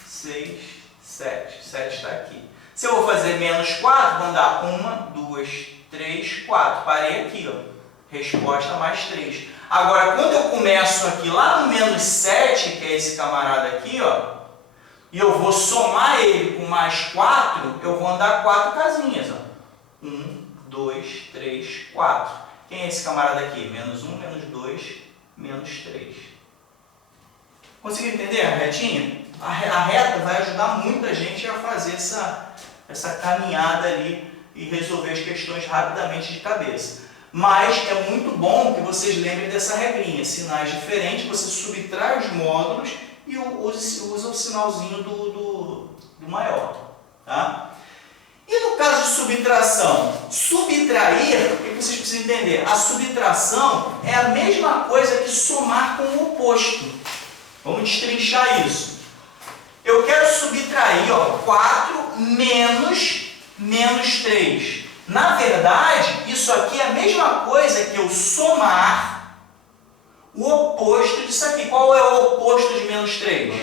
6, 7. 7 está aqui. Se eu vou fazer menos 4, vão dar 1, 2, 3, 4. Parei aqui, ó. Resposta mais 3. Agora, quando eu começo aqui lá no menos 7, que é esse camarada aqui, ó, e eu vou somar ele com mais 4, eu vou andar 4 casinhas, ó. 1, 2, 3, 4. Quem é esse camarada aqui? Menos 1, menos 2, menos 3. Conseguiu entender a retinha? A reta vai ajudar muita gente a fazer essa caminhada ali e resolver as questões rapidamente de cabeça. Mas é muito bom que vocês lembrem dessa regrinha. Sinais diferentes, você subtrai os módulos e usa o sinalzinho do maior. Tá? E no caso de subtração? Subtrair, o que vocês precisam entender? A subtração é a mesma coisa que somar com o oposto. Vamos destrinchar isso. Eu quero subtrair, ó, 4 menos 3. Na verdade, isso aqui é a mesma coisa que eu somar o oposto disso aqui. Qual é o oposto de menos 3?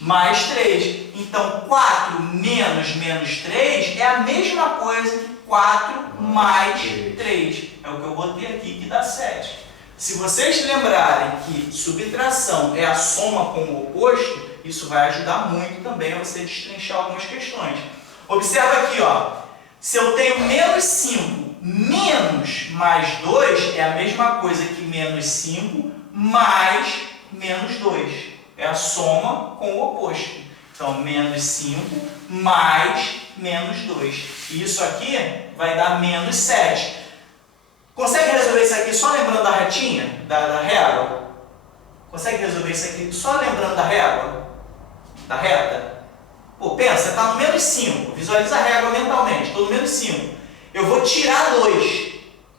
Mais 3. Então, 4 menos 3 é a mesma coisa que 4 mais 3. É o que eu botei aqui, que dá 7. Se vocês lembrarem que subtração é a soma com o oposto, isso vai ajudar muito também a você destrinchar algumas questões. Observa aqui, ó. Se eu tenho menos 5 menos mais 2, é a mesma coisa que menos 5 mais menos 2. É a soma com o oposto. Então, menos 5 mais menos 2. E isso aqui vai dar menos 7. Consegue resolver isso aqui só lembrando da retinha, da régua? Consegue resolver isso aqui só lembrando da régua? Da reta? Pô, pensa, você está no menos 5. Visualiza a régua mentalmente. Estou no menos 5. Eu vou tirar 2.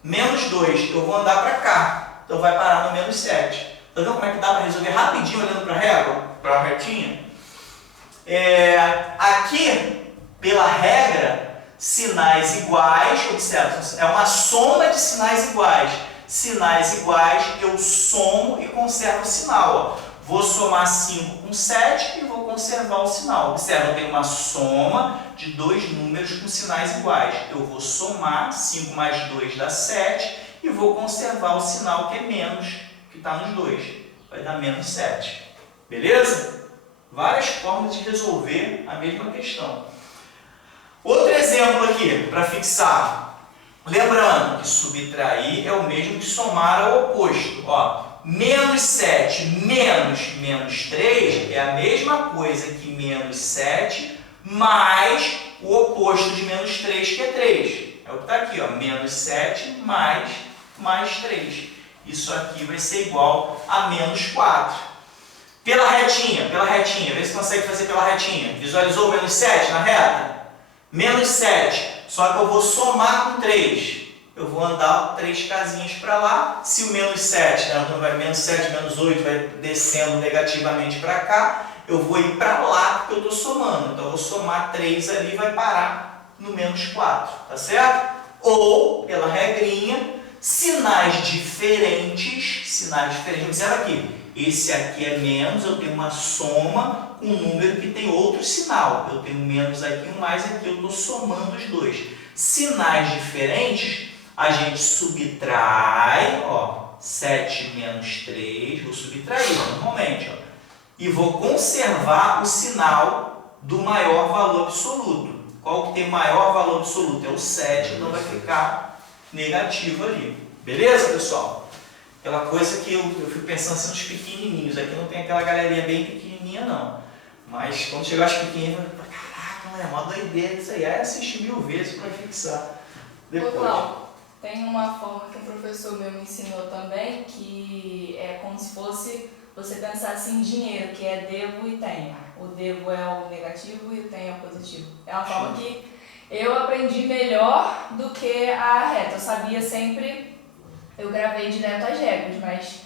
Menos 2. Eu vou andar para cá. Então vai parar no menos 7. Está vendo como é que dá para resolver rapidinho olhando para a régua? Para a retinha? Aqui, pela regra, sinais iguais, observa, é uma soma de sinais iguais. Sinais iguais, eu somo e conservo o sinal. Ó. Vou somar 5 com 7 e vou conservar o sinal. Observa, eu tenho uma soma de dois números com sinais iguais. Eu vou somar, 5 mais 2 dá 7, e vou conservar o sinal que é menos, que está nos dois. Vai dar menos 7. Beleza? Várias formas de resolver a mesma questão. Outro exemplo aqui, para fixar. Lembrando que subtrair é o mesmo que somar ao oposto. Ó, menos 7 menos 3 é a mesma coisa que menos 7 mais o oposto de menos 3, que é 3. É o que está aqui, ó, menos 7 mais 3. Isso aqui vai ser igual a menos 4. Pela retinha, vê se consegue fazer pela retinha. Visualizou o menos 7 na reta? Menos 7, só que eu vou somar com 3. Eu vou andar 3 casinhas para lá. Se o menos 7, né, então vai menos 7, menos 8, vai descendo negativamente para cá, eu vou ir para lá porque eu estou somando. Então eu vou somar 3 ali e vai parar no menos 4, tá certo? Ou, pela regrinha, sinais diferentes, observa aqui. Esse aqui é menos, eu tenho uma soma com um número que tem outro sinal. Eu tenho menos aqui, um mais aqui, eu estou somando os dois. Sinais diferentes, a gente subtrai, ó, 7 menos 3, vou subtrair normalmente, ó, e vou conservar o sinal do maior valor absoluto. Qual que tem maior valor absoluto? É o 7, então vai ficar negativo ali. Beleza, pessoal? Aquela coisa que eu fico pensando assim, uns pequenininhos. Aqui não tem aquela galerinha bem pequenininha, não. Mas quando chegar as pequenininhas, eu falo, caraca, é uma doideira isso aí. Aí assiste 1000 vezes para fixar. Depois. Tem uma forma que um professor meu me ensinou também, que é como se fosse você pensar assim em dinheiro, que é devo e tenho. O devo é o negativo e o tenho é o positivo. É uma forma que eu aprendi melhor do que a reta. Eu sabia sempre, eu gravei direto as regras, mas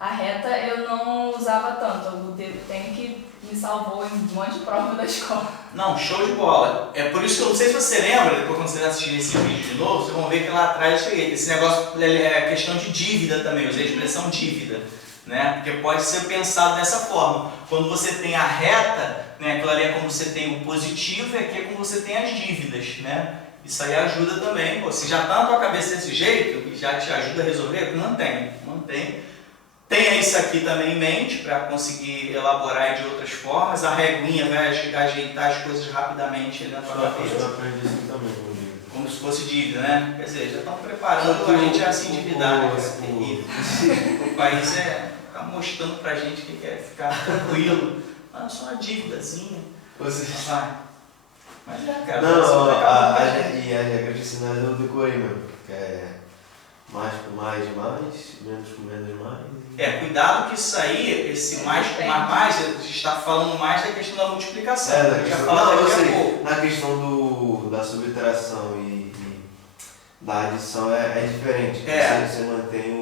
a reta eu não usava tanto. O devo e tenho que me salvou em um monte de prova da escola. Não, show de bola. É por isso que eu não sei se você lembra, depois quando você assistir esse vídeo de novo, vocês vão ver que lá atrás eu cheguei. Esse negócio é questão de dívida também, eu usei a expressão dívida, né? Porque pode ser pensado dessa forma. Quando você tem a reta, né, aquilo ali é como você tem o positivo e aqui é como você tem as dívidas, né? Isso aí ajuda também. Pô, se já está na tua cabeça desse jeito, e já te ajuda a resolver, mantém. Tenha isso aqui também em mente para conseguir elaborar de outras formas. A reguinha vai ajeitar as coisas rapidamente ali na tua cabeça. Eu aprendi isso também comigo. Como se fosse dívida, né? Quer dizer, já estão preparando a gente a se endividar, né? O país está mostrando para a gente que quer ficar tranquilo. Ah, só uma dívidazinha. Vai. Mas já, cara. Não, e as regras de sinais eu decorei mesmo. Que é mais com mais, menos com menos, mais. Cuidado que isso aí, esse mais com mais, a gente está falando mais da questão da multiplicação. Da a gente questão, vai falar daqui a pouco. Na questão da subtração e da adição é diferente. Você mantém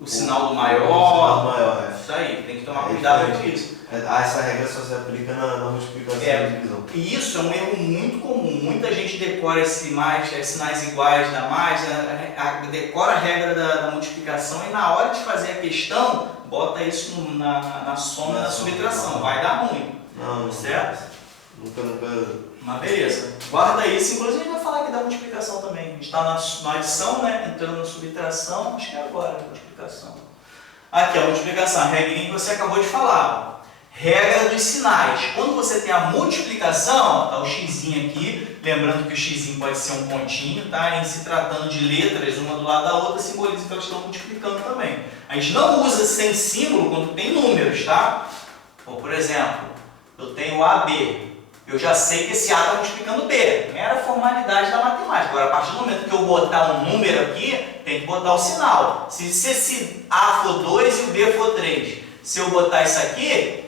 o sinal do maior. O sinal do maior, Isso aí, tem que tomar cuidado com isso. Essa regra só se aplica na multiplicação e divisão. E isso é um erro muito comum. Muita gente decora sinais iguais da mais, decora a regra da multiplicação e na hora de fazer a questão, bota isso na soma e na subtração. Vai dar ruim. Não, certo? Nunca. Mas beleza. Guarda isso. Inclusive a gente vai falar aqui da multiplicação também. A gente está na adição, né? Entrando na subtração. Acho que é agora a multiplicação. Aqui a multiplicação, a regrinha que você acabou de falar. Regra dos sinais. Quando você tem a multiplicação, tá o xizinho aqui, lembrando que o xizinho pode ser um pontinho, tá? Em se tratando de letras, uma do lado da outra, simboliza que elas estão multiplicando também. A gente não usa sem símbolo quando tem números, tá? Por exemplo, eu tenho AB. Eu já sei que esse A está multiplicando B. Mera formalidade da matemática. Agora, a partir do momento que eu botar um número aqui, tem que botar o sinal. Se esse A for 2 e o B for 3, se eu botar isso aqui,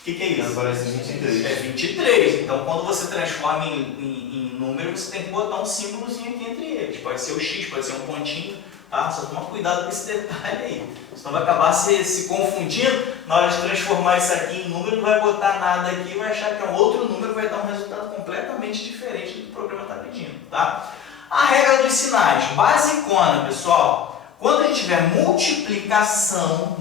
o que é isso? Aparece 23. É 23. Então, quando você transforma em número, você tem que botar um símbolozinho aqui entre eles. Pode ser o X, pode ser um pontinho, tá? Só toma cuidado com esse detalhe aí. Senão vai acabar se confundindo. Na hora de transformar isso aqui em número, não vai botar nada aqui, vai achar que é um outro número, vai dar um resultado completamente diferente do que o programa está pedindo, tá? A regra dos sinais, basicona, pessoal. Quando a gente tiver multiplicação,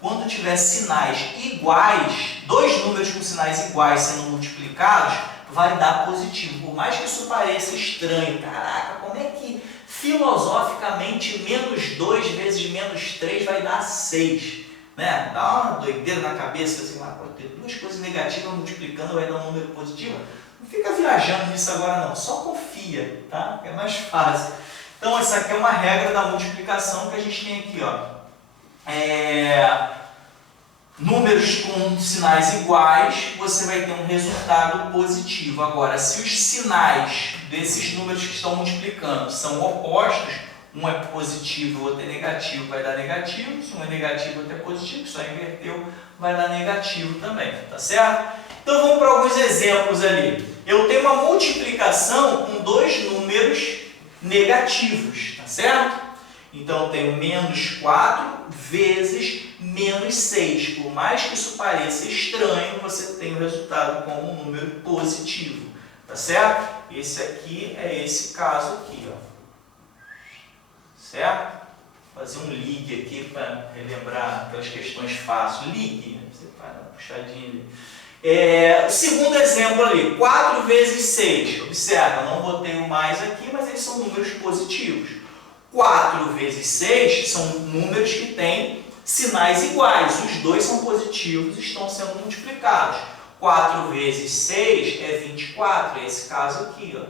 quando tiver sinais iguais, dois números com sinais iguais sendo multiplicados, vai dar positivo. Por mais que isso pareça estranho, caraca, como é que filosoficamente menos 2 vezes menos 3 vai dar 6? Né? Dá uma doideira na cabeça, assim, pode ter duas coisas negativas multiplicando, vai dar um número positivo. Não fica viajando nisso agora não, só confia, tá? É mais fácil. Então essa aqui é uma regra da multiplicação que a gente tem aqui, ó. Números com sinais iguais, você vai ter um resultado positivo. Agora, se os sinais desses números que estão multiplicando são opostos, um é positivo, o outro é negativo, vai dar negativo. Se um é negativo, o outro é positivo, só inverteu, vai dar negativo também, tá certo? Então vamos para alguns exemplos ali. Eu tenho uma multiplicação com dois números negativos, tá certo? Então eu tenho menos 4 vezes menos 6. Por mais que isso pareça estranho, você tem o resultado como um número positivo. Tá certo? Esse aqui é esse caso aqui, ó. Certo? Vou fazer um ligue aqui para relembrar aquelas questões fáceis. Ligue, você faz uma puxadinha ali. O segundo exemplo ali, 4 vezes 6. Observa, eu não botei o mais aqui, mas eles são números positivos. 4 vezes 6 são números que têm sinais iguais. Os dois são positivos e estão sendo multiplicados. 4 vezes 6 é 24. É esse caso aqui, ó.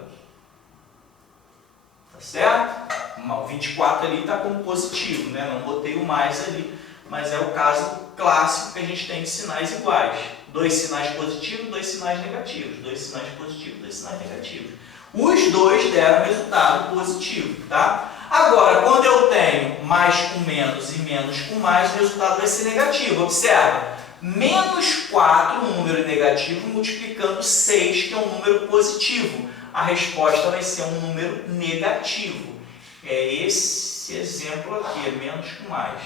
Tá certo? O 24 ali está como positivo, né? Não botei o mais ali. Mas é o caso clássico que a gente tem de sinais iguais. Dois sinais positivos, dois sinais negativos. Dois sinais positivos, dois sinais negativos. Os dois deram resultado positivo, tá? Agora, quando eu tenho mais com menos e menos com mais, o resultado vai ser negativo. Observa, menos 4, um número negativo, multiplicando 6, que é um número positivo. A resposta vai ser um número negativo. É esse exemplo aqui, é menos com mais.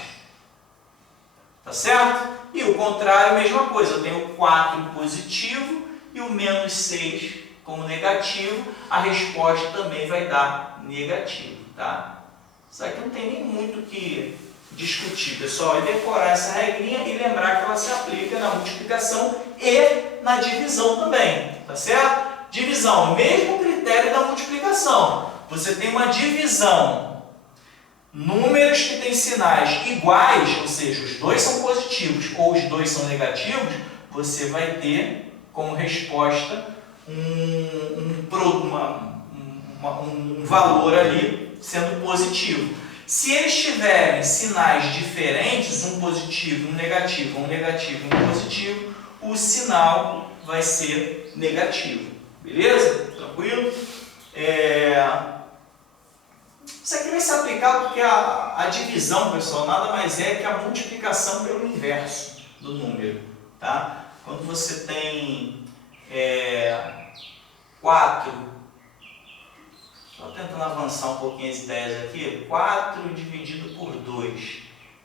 Tá certo? E o contrário, a mesma coisa. Eu tenho 4 positivo e o menos 6 como negativo. A resposta também vai dar negativo, tá? Isso aqui não tem nem muito o que discutir, pessoal. É decorar essa regrinha e lembrar que ela se aplica na multiplicação e na divisão também, tá certo? Divisão, mesmo critério da multiplicação. Você tem uma divisão, números que têm sinais iguais, ou seja, os dois são positivos ou os dois são negativos, você vai ter como resposta um valor ali sendo positivo. Se eles tiverem sinais diferentes, um positivo, um negativo, um negativo, um positivo, o sinal vai ser negativo. Beleza? Tranquilo? Isso aqui vai se aplicar porque a divisão, pessoal, nada mais é que a multiplicação pelo inverso do número. Tá? Quando você tem 4, só tentando avançar um pouquinho as ideias aqui, 4 dividido por 2.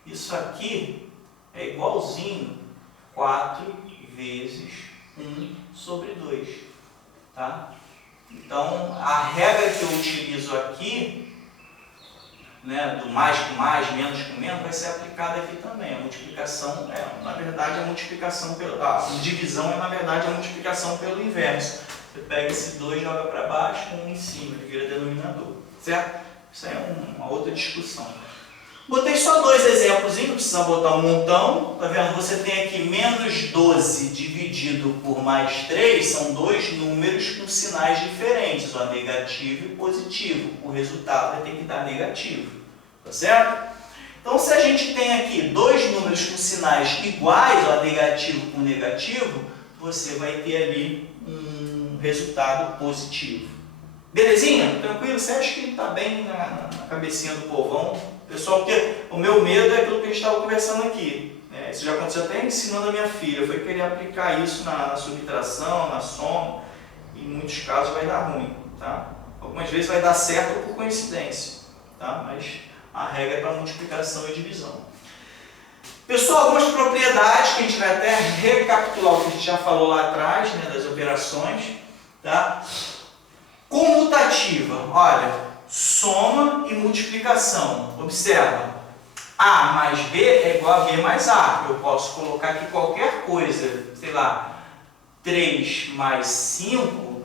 Isso aqui é igualzinho 4 vezes 1 sobre 2. Tá? Então, a regra que eu utilizo aqui, né, do mais com mais, menos com menos, vai ser aplicada aqui também. A multiplicação na verdade, a multiplicação a divisão é, na verdade, a multiplicação pelo inverso. Você pega esse 2 e joga para baixo, 1 em cima, ele vira denominador. Certo? Isso aí é uma outra discussão. Botei só 2 exemplos, não precisa botar um montão. Tá vendo? Você tem aqui menos 12 dividido por mais 3, são dois números com sinais diferentes, ó, negativo e positivo. O resultado vai ter que dar negativo. Tá certo? Então, se a gente tem aqui dois números com sinais iguais, ó, negativo com negativo, você vai ter ali um resultado positivo. Belezinha? Tranquilo? Você acha que está bem na cabecinha do povão? Pessoal, porque o meu medo é aquilo que a gente estava conversando aqui. Isso já aconteceu até ensinando a minha filha. Foi querer aplicar isso na subtração, na soma. E em muitos casos vai dar ruim. Tá? Algumas vezes vai dar certo por coincidência. Tá? Mas a regra é para multiplicação e divisão. Pessoal, algumas propriedades que a gente vai até recapitular o que a gente já falou lá atrás, né, das operações. Tá? Comutativa. Olha, soma e multiplicação. Observa, A mais B é igual a B mais A. Eu posso colocar aqui qualquer coisa, sei lá, 3 mais 5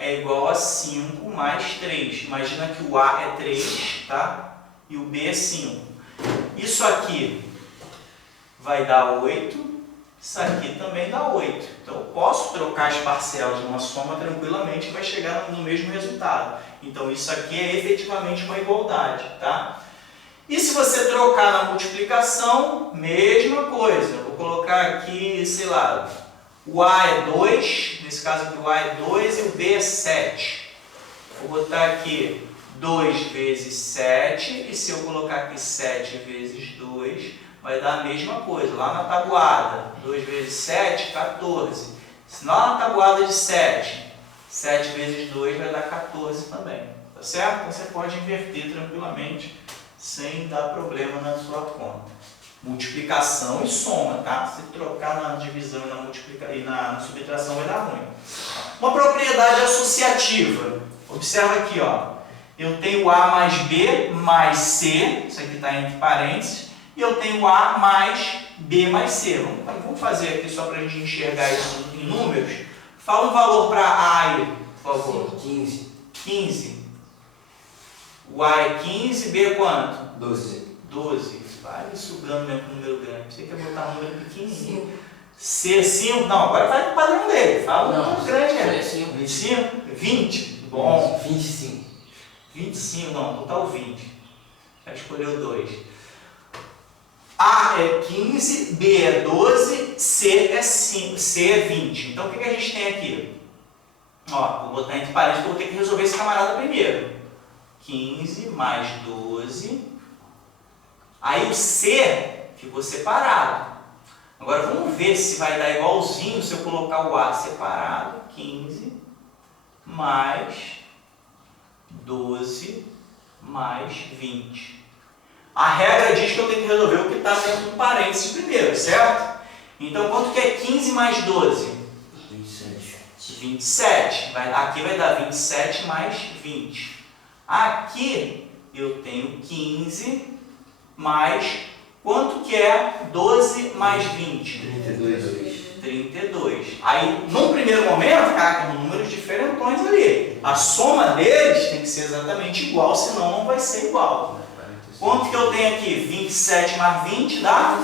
é igual a 5 mais 3. Imagina que o A é 3, tá? E o B é 5. Isso aqui vai dar 8, isso aqui também dá 8. Então eu posso trocar as parcelas numa soma tranquilamente e vai chegar no mesmo resultado. Então isso aqui é efetivamente uma igualdade, tá? E se você trocar na multiplicação, mesma coisa. Eu vou colocar aqui, sei lá, o A é 2, nesse caso aqui o A é 2 e o B é 7. Vou botar aqui 2 vezes 7, e se eu colocar aqui 7 vezes 2, vai dar a mesma coisa. Lá na tabuada, 2 vezes 7, 14. Lá na tabuada de 7, 7 vezes 2 vai dar 14 também. Tá certo? Então você pode inverter tranquilamente, sem dar problema na sua conta. Multiplicação e soma, tá? Se trocar na divisão e na subtração vai dar ruim. Uma propriedade associativa. Observa aqui, ó. Eu tenho A mais B mais C, isso aqui está entre parênteses, e eu tenho A mais B mais C. Vamos fazer aqui só para a gente enxergar isso em números. Fala um valor para A aí, por favor. 15. 15. O A é 15, B é quanto? 12. 12. Vai sugando mesmo com número grande. Você quer botar um número pequenininho? C é 5? Não, agora vai para o padrão dele. Fala um número grande, né? 25. 20. Bom. 25. 25, não, vou botar o 20. Já escolheu 2. A é 15, B é 12, C é 5, C é 20. Então o que a gente tem aqui? Ó, vou botar entre parênteses que eu vou ter que resolver esse camarada primeiro. 15 mais 12. Aí o C ficou separado. Agora vamos ver se vai dar igualzinho se eu colocar o A separado. 15 mais 12 mais 20. A regra diz que eu tenho que resolver o que está dentro do parênteses primeiro, certo? Então quanto que é 15 mais 12? 27. Aqui vai dar 27 mais 20. Aqui eu tenho 15 mais... Quanto que é 12 mais 20? 32. Aí, num primeiro momento, caraca, números diferentões ali. A soma deles tem que ser exatamente igual, senão não vai ser igual. Quanto que eu tenho aqui? 27 mais 20 dá?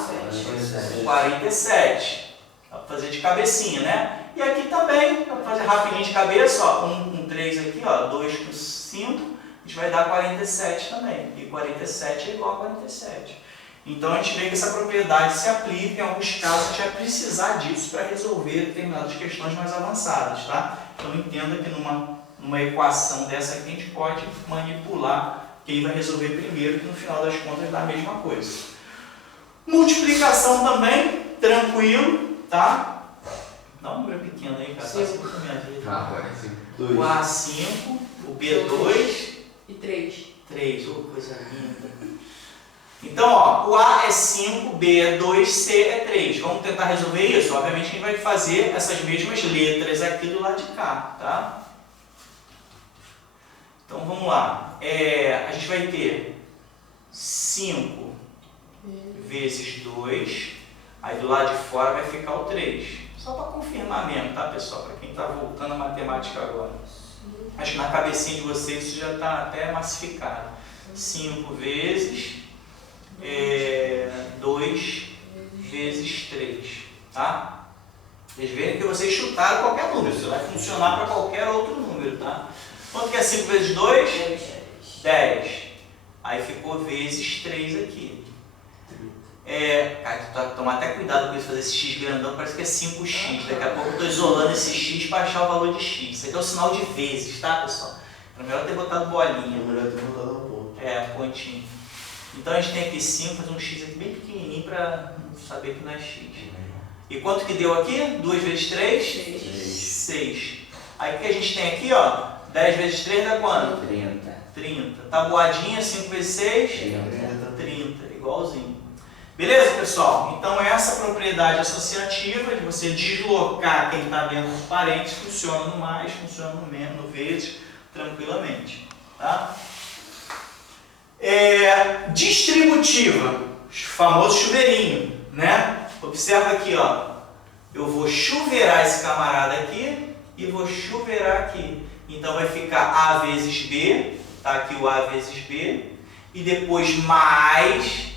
47. Dá para fazer de cabecinha, né? E aqui também, dá para fazer rapidinho de cabeça, ó, um 3 aqui, ó, 2 com 5, a gente vai dar 47 também. E 47 é igual a 47. Então a gente vê que essa propriedade se aplica, em alguns casos a gente vai precisar disso para resolver determinadas questões mais avançadas, tá? Então entenda que numa equação dessa aqui a gente pode manipular quem vai resolver primeiro, que no final das contas dá a mesma coisa. Multiplicação também, tranquilo, tá? Dá um número pequeno aí, cara. 5. O A5, o B2 e 3. 3, oh, coisa linda. Então, ó, o A é 5, B é 2, C é 3. Vamos tentar resolver isso? Obviamente a gente vai fazer essas mesmas letras aqui do lado de cá, tá? Então, vamos lá. A gente vai ter 5 vezes 2. Aí do lado de fora vai ficar o 3. Só para confirmar mesmo, tá, pessoal? Para quem está voltando à matemática agora. Acho que na cabecinha de vocês isso já está até massificado. 5 vezes 2 vezes 3, tá? Vocês verem que vocês chutaram qualquer número, isso vai funcionar para qualquer outro número, tá? Quanto que é 5 vezes 2? 10. Aí ficou vezes 3 aqui. Cara, tomar até cuidado com isso, fazer esse x grandão, parece que é 5x. Daqui a pouco eu estou isolando esse x para achar o valor de x. Isso aqui é o sinal de vezes, tá, pessoal? É melhor ter botado bolinha. É melhor ter botado um ponto. Pontinho. Então a gente tem aqui 5, fazer um x aqui bem pequenininho para saber que não é x. E quanto que deu aqui? 2 vezes 3? 6. Aí o que a gente tem aqui, ó? 10 vezes 3 dá quanto? 30. Tabuadinha, 5 vezes 6? 30. Igualzinho. Beleza, pessoal? Então essa propriedade associativa de você deslocar quem está dentro dos parênteses funciona no mais, funciona no menos, no vezes, tranquilamente. Tá? Distributiva, famoso chuveirinho, né? Observa aqui, ó. Eu vou chuveirar esse camarada aqui e vou chuveirar aqui. Então vai ficar A vezes B, tá aqui o A vezes B, e depois mais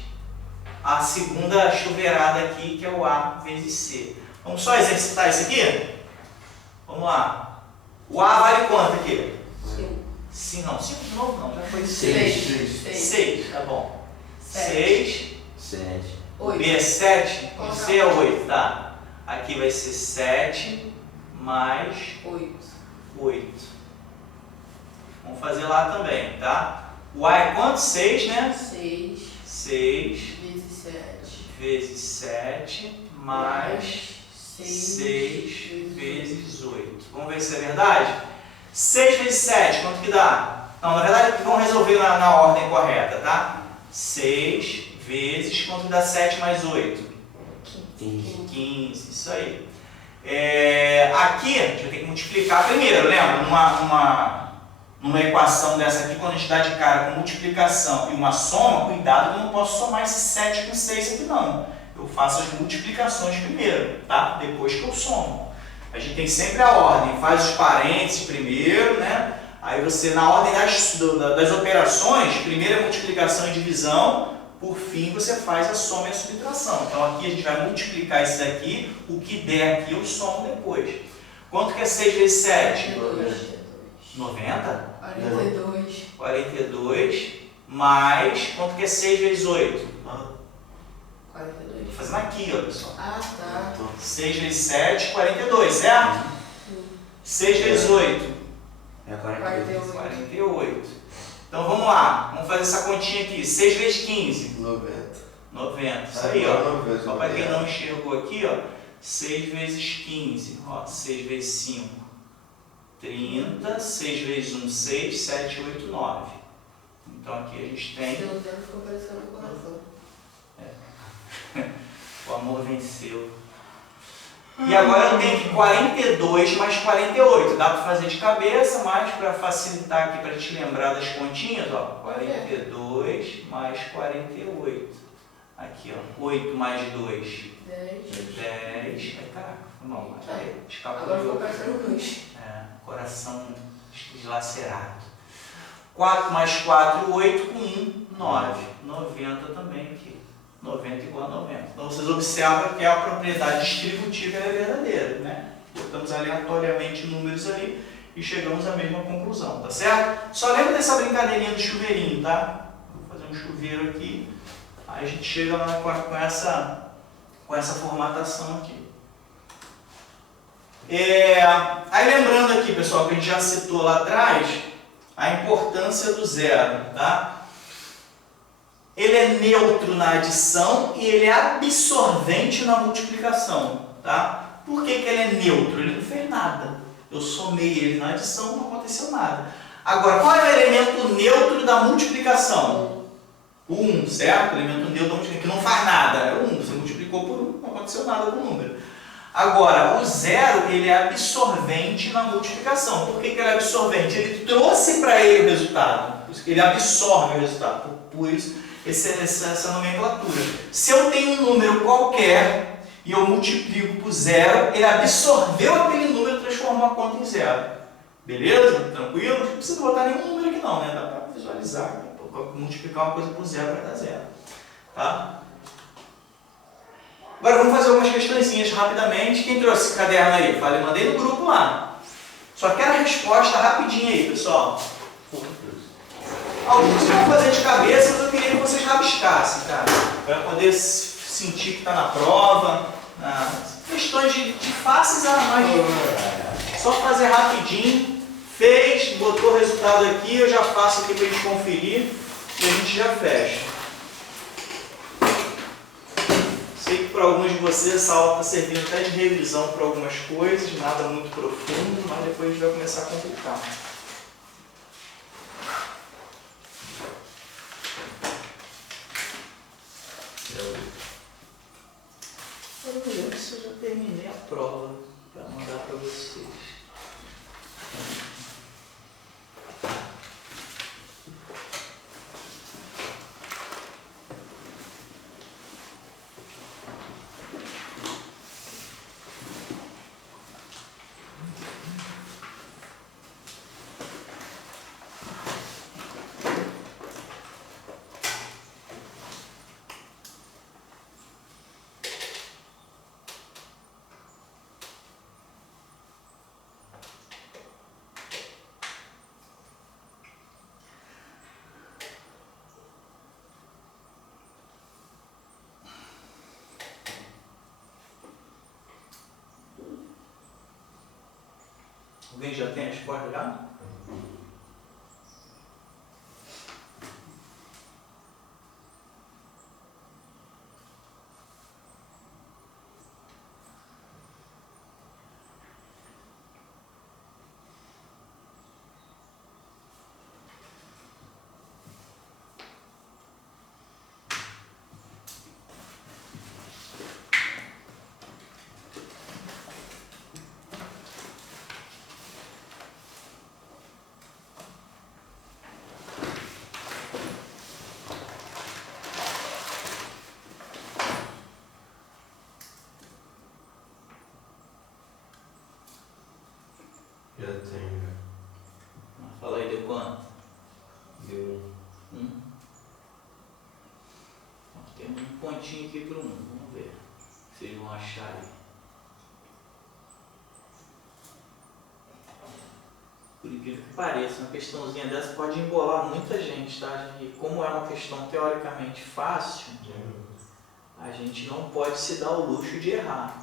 a segunda chuveirada aqui, que é o A vezes C. Vamos só exercitar isso aqui? Vamos lá. O A vale quanto aqui? 5 não, 5 de novo não, já foi 6. 6, tá bom. 6. 8. B é 7, o C é 8, tá. Aqui vai ser 7 mais 8. Vamos fazer lá também, tá? O A é quanto? 6, né? 6 vezes 7 mais 6 vezes 8. Vamos ver se é verdade? 6 vezes 7, quanto que dá? Não, na verdade, vamos resolver na ordem correta, tá? 6 vezes, quanto que dá 7 mais 8? 15, isso aí. Aqui, a gente vai ter que multiplicar primeiro, lembra? Numa equação dessa aqui, quando a gente dá de cara com multiplicação e uma soma, cuidado que eu não posso somar esse 7 com 6 aqui não. Eu faço as multiplicações primeiro, tá? Depois que eu somo. A gente tem sempre a ordem, faz os parênteses primeiro, né? Aí você, na ordem das operações, primeiro é multiplicação e divisão, por fim você faz a soma e a subtração. Então aqui a gente vai multiplicar isso daqui, o que der aqui eu somo depois. Quanto que é 6 vezes 7? 90? 42 mais, quanto que é 6 vezes 8? 42. Estou fazendo aqui, ó, pessoal. Ah, tá. 6 vezes 7, 42, certo? 6 vezes 8. É 48. 48. Então vamos lá, vamos fazer essa continha aqui. 6 vezes 15. 90. Isso aí, ó. Só para quem não enxergou aqui, ó. 6 vezes 15. Ó, 6 vezes 5. 30. 6 vezes 1, 6. 7, 8, 9. Então aqui a gente tem. Seu tempo ficou parecendo o coração. O amor venceu. E agora eu tenho aqui 42 mais 48. Dá para fazer de cabeça, mas para facilitar aqui, para a gente lembrar das continhas, ó. 42 mais 48. Aqui, ó. 8 mais 2. 10. 10. Ai, caraca, não, Agora escapou. ficou parecendo luz. Coração dilacerado. 4 mais 4, 8 com 1, 9. 90 também aqui. 90 igual a 90. Então vocês observam que a propriedade distributiva é verdadeira, né? Botamos aleatoriamente números ali e chegamos à mesma conclusão, tá certo? Só lembra dessa brincadeirinha do chuveirinho, tá? Vou fazer um chuveiro aqui, aí a gente chega lá com essa formatação aqui. Aí lembrando aqui, pessoal, que a gente já citou lá atrás, a importância do zero, tá? Ele é neutro na adição e ele é absorvente na multiplicação, tá? Por que ele é neutro? Ele não fez nada. Eu somei ele na adição, não aconteceu nada. Agora, qual é o elemento neutro da multiplicação? O 1, certo? O elemento neutro da multiplicação, que não faz nada. É o 1, você multiplicou por 1, não aconteceu nada com o número. Agora, o zero, ele é absorvente na multiplicação. Por que ele é absorvente? Ele trouxe para ele o resultado. Ele absorve o resultado. Por isso, essa nomenclatura. Se eu tenho um número qualquer e eu multiplico por zero, ele absorveu aquele número e transformou a conta em zero. Beleza? Tranquilo? Não precisa botar nenhum número aqui não, né? Dá para visualizar. Multiplicar uma coisa por zero vai dar zero. Tá? Agora vamos fazer algumas questõezinhas rapidamente. Quem trouxe esse caderno aí? Falei, mandei no grupo lá. Só quero a resposta rapidinho aí, pessoal. Alguns vão fazer de cabeça, mas eu queria que vocês rabiscassem, cara. Para poder sentir que está na prova. Questões de fáceis a mais. Só fazer rapidinho. Fez, botou o resultado aqui, eu já faço aqui para a gente conferir e a gente já fecha. Sei que para alguns de vocês essa aula está servindo até de revisão para algumas coisas, nada muito profundo, mas depois a gente vai começar a complicar. Eu não lembro se eu já terminei a prova para mandar para vocês. Alguém já tem a resposta já? Já tenho. Fala aí, deu quanto? Deu 1. Tem um pontinho aqui para o 1, vamos ver se vocês vão achar aí. Por incrível que pareça, uma questãozinha dessa pode embolar muita gente, tá? E como é uma questão teoricamente fácil, a gente não pode se dar o luxo de errar,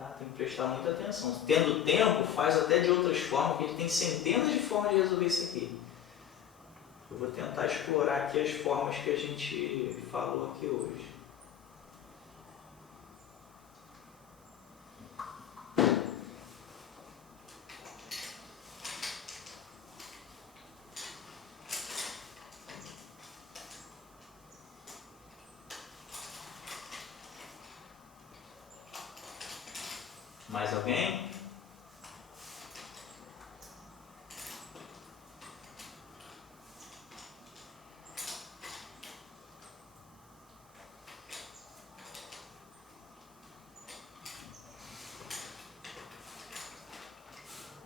Tá? Tem que prestar muita atenção. Tendo tempo, faz até de outras formas, porque a gente tem centenas de formas de resolver isso aqui. Eu vou tentar explorar aqui as formas que a gente falou aqui hoje. Mais alguém?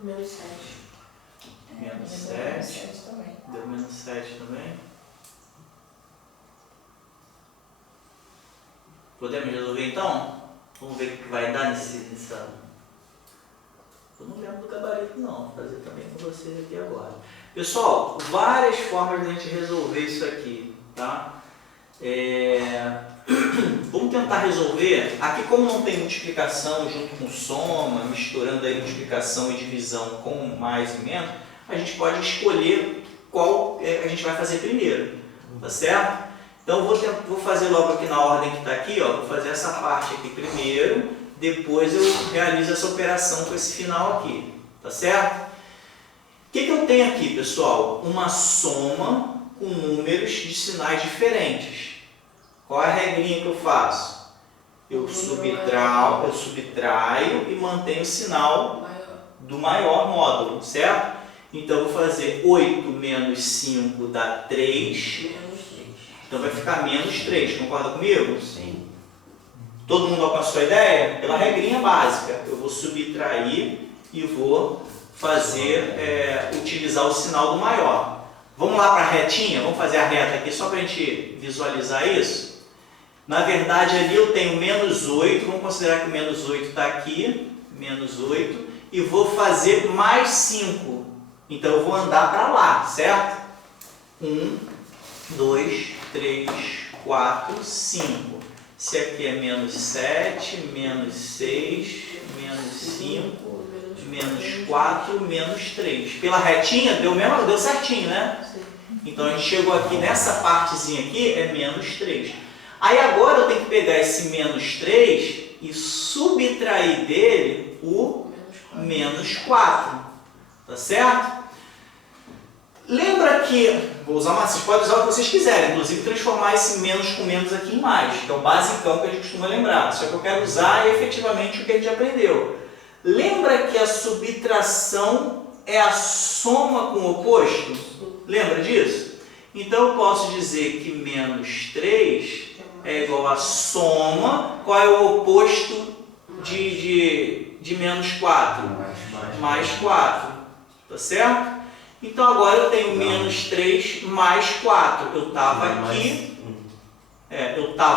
Menos 7. Menos Deu 7. também. Deu menos 7 também. Podemos resolver então? Vamos ver o que vai dar nessa... Eu não lembro do gabarito não, vou fazer também com vocês aqui agora. Pessoal, várias formas de a gente resolver isso aqui, tá? Vamos tentar resolver. Aqui, como não tem multiplicação junto com soma, misturando aí multiplicação e divisão com mais e menos, a gente pode escolher qual a gente vai fazer primeiro, tá certo? Então, vou fazer logo aqui na ordem que está aqui, ó, vou fazer essa parte aqui primeiro, depois eu realizo essa operação com esse final aqui, tá certo? O que eu tenho aqui, pessoal? Uma soma com números de sinais diferentes. Qual é a regrinha que eu faço? Eu subtraio e mantenho o sinal Maior. do maior módulo, certo? Então, eu vou fazer 8 menos 5 dá 3. Menos 3. Então vai ficar menos 3, concorda comigo? Sim. Todo mundo alcançou a ideia? Pela regrinha básica, eu vou subtrair e vou fazer, utilizar o sinal do maior. Vamos lá para a retinha? Vamos fazer a reta aqui só para a gente visualizar isso? Na verdade ali eu tenho menos 8, vamos considerar que o menos 8 está aqui, menos 8, e vou fazer mais 5. Então eu vou andar para lá, certo? 1, 2, 3, 4, 5. Se aqui é menos 7, menos 6, menos 5, menos 4, menos 3. Pela retinha deu certinho, né? Sim. Então a gente chegou aqui nessa partezinha aqui, é menos 3. Aí agora eu tenho que pegar esse menos 3 e subtrair dele o menos 4. Tá certo? Lembra que, vocês podem usar o que vocês quiserem, inclusive transformar esse menos com menos aqui em mais, que é o basicão que a gente costuma lembrar. Só que eu quero usar efetivamente o que a gente aprendeu. Lembra que a subtração é a soma com o oposto? Lembra disso? Então eu posso dizer que menos 3 é igual a soma. Qual é o oposto de menos 4? Mais 4. Tá certo? Então agora eu tenho menos 3 mais 4. Eu estava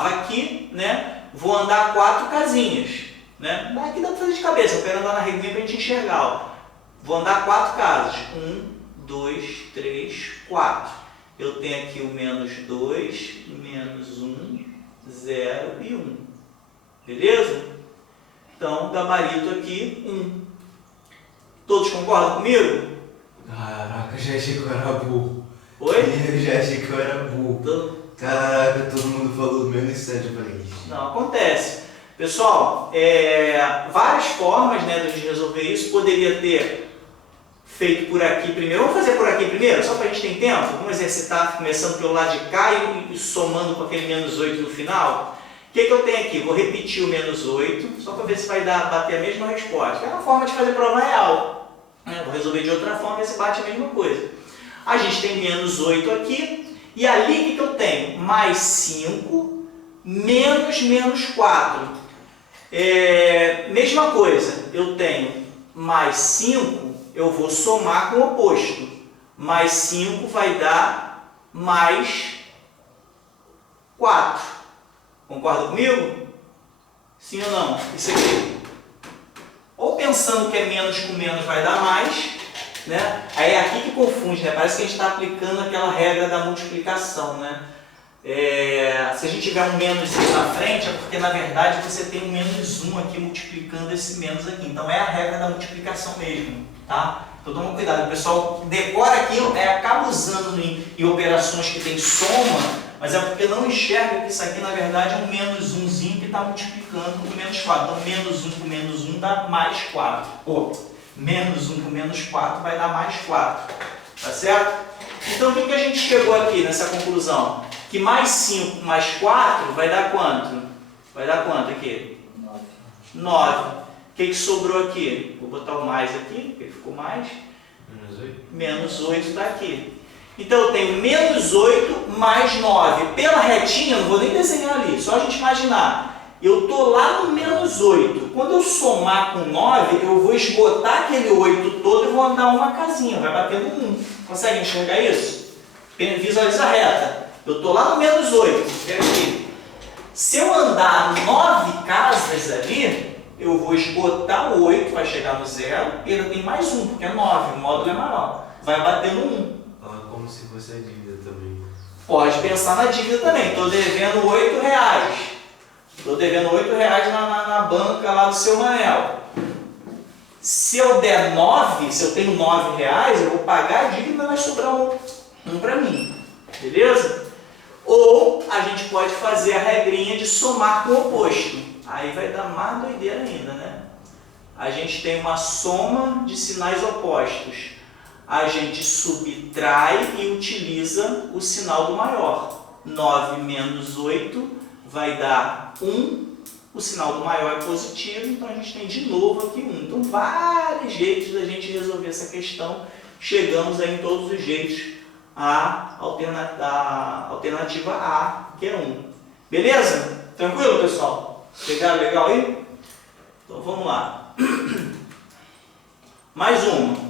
aqui, né? Vou andar 4 casinhas, né? Aqui dá para fazer de cabeça, eu quero andar na regrinha para a gente enxergar. Ó. Vou andar 4 casas. 1, 2, 3, 4. Eu tenho aqui o menos 2, menos 1, 0 e 1. Beleza? Então, gabarito aqui, 1. Todos concordam comigo? Caraca, eu já achei que eu era burro. Oi? Eu já achei que eu era burro. Caraca, todo mundo falou menos 7, eu falei, ixi. Não, acontece. Pessoal, várias formas, né, de resolver isso. Poderia ter feito por aqui primeiro. Vamos fazer por aqui primeiro, só para a gente ter tempo? Vamos exercitar começando pelo lado de cá e somando com aquele menos 8 no final. O que eu tenho aqui? Vou repetir o menos 8, só para ver se vai bater a mesma resposta. É uma forma de fazer prova real. Vou resolver de outra forma, ver se bate a mesma coisa. A gente tem menos 8 aqui, e ali o que eu tenho? Mais 5, menos 4. Mesma coisa, eu tenho mais 5, eu vou somar com o oposto. Mais 5 vai dar mais 4. Concorda comigo? Sim ou não? Isso aqui. Ou pensando que é menos com menos vai dar mais, né? Aí é aqui que confunde, né? Parece que a gente está aplicando aquela regra da multiplicação, né? Se a gente tiver um menos na frente, é porque na verdade você tem um menos 1 aqui multiplicando esse menos aqui. Então é a regra da multiplicação mesmo, tá? Então toma cuidado, o pessoal decora aquilo, acaba usando em operações que tem soma, mas é porque não enxerga que isso aqui na verdade é um menos 1zinho que está multiplicando com menos 4. Então menos 1 com menos 1 dá mais 4. Menos 1 com menos 4 vai dar mais 4. Tá certo? Então o que a gente chegou aqui nessa conclusão? Que mais 5 com mais 4 vai dar quanto? Vai dar quanto aqui? 9. O que sobrou aqui? Vou botar o mais aqui, porque ficou mais. Menos 8 está aqui. Então eu tenho menos 8 mais 9. Pela retinha, não vou nem desenhar ali, só a gente imaginar. Eu estou lá no menos 8. Quando eu somar com 9, eu vou esgotar aquele 8 todo e vou andar uma casinha, vai bater no 1. Consegue enxergar isso? Visualiza a reta. Eu estou lá no menos 8. Aqui. Se eu andar 9 casas ali, eu vou esgotar o 8, vai chegar no 0, e ainda tem mais 1, porque é 9, o módulo é maior. Vai bater no 1. Como se fosse a dívida também. Pode pensar na dívida também. Estou devendo R$8. Estou devendo R$8 na banca lá do seu Manel. Se eu der 9, se eu tenho R$9, eu vou pagar a dívida e vai sobrar um para mim. Beleza? Ou a gente pode fazer a regrinha de somar com o oposto. Aí vai dar mais doideira ainda, né? A gente tem uma soma de sinais opostos. A gente subtrai e utiliza o sinal do maior. 9 menos 8 vai dar 1. O sinal do maior é positivo, então a gente tem de novo aqui 1. Então, vários jeitos da gente resolver essa questão. Chegamos aí em todos os jeitos à alternativa A, que é 1. Beleza? Tranquilo, pessoal? Pegaram legal aí? Então, vamos lá. Mais uma.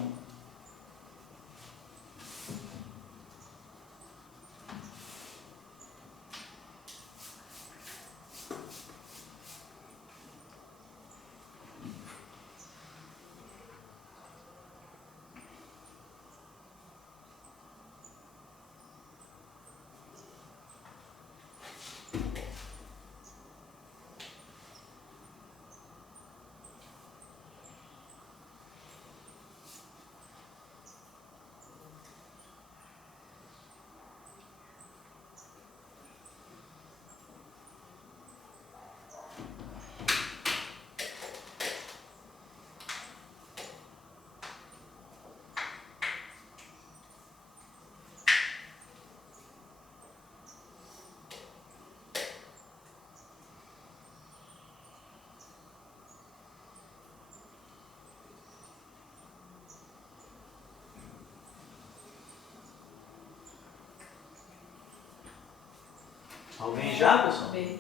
Alguém já, pessoal? B.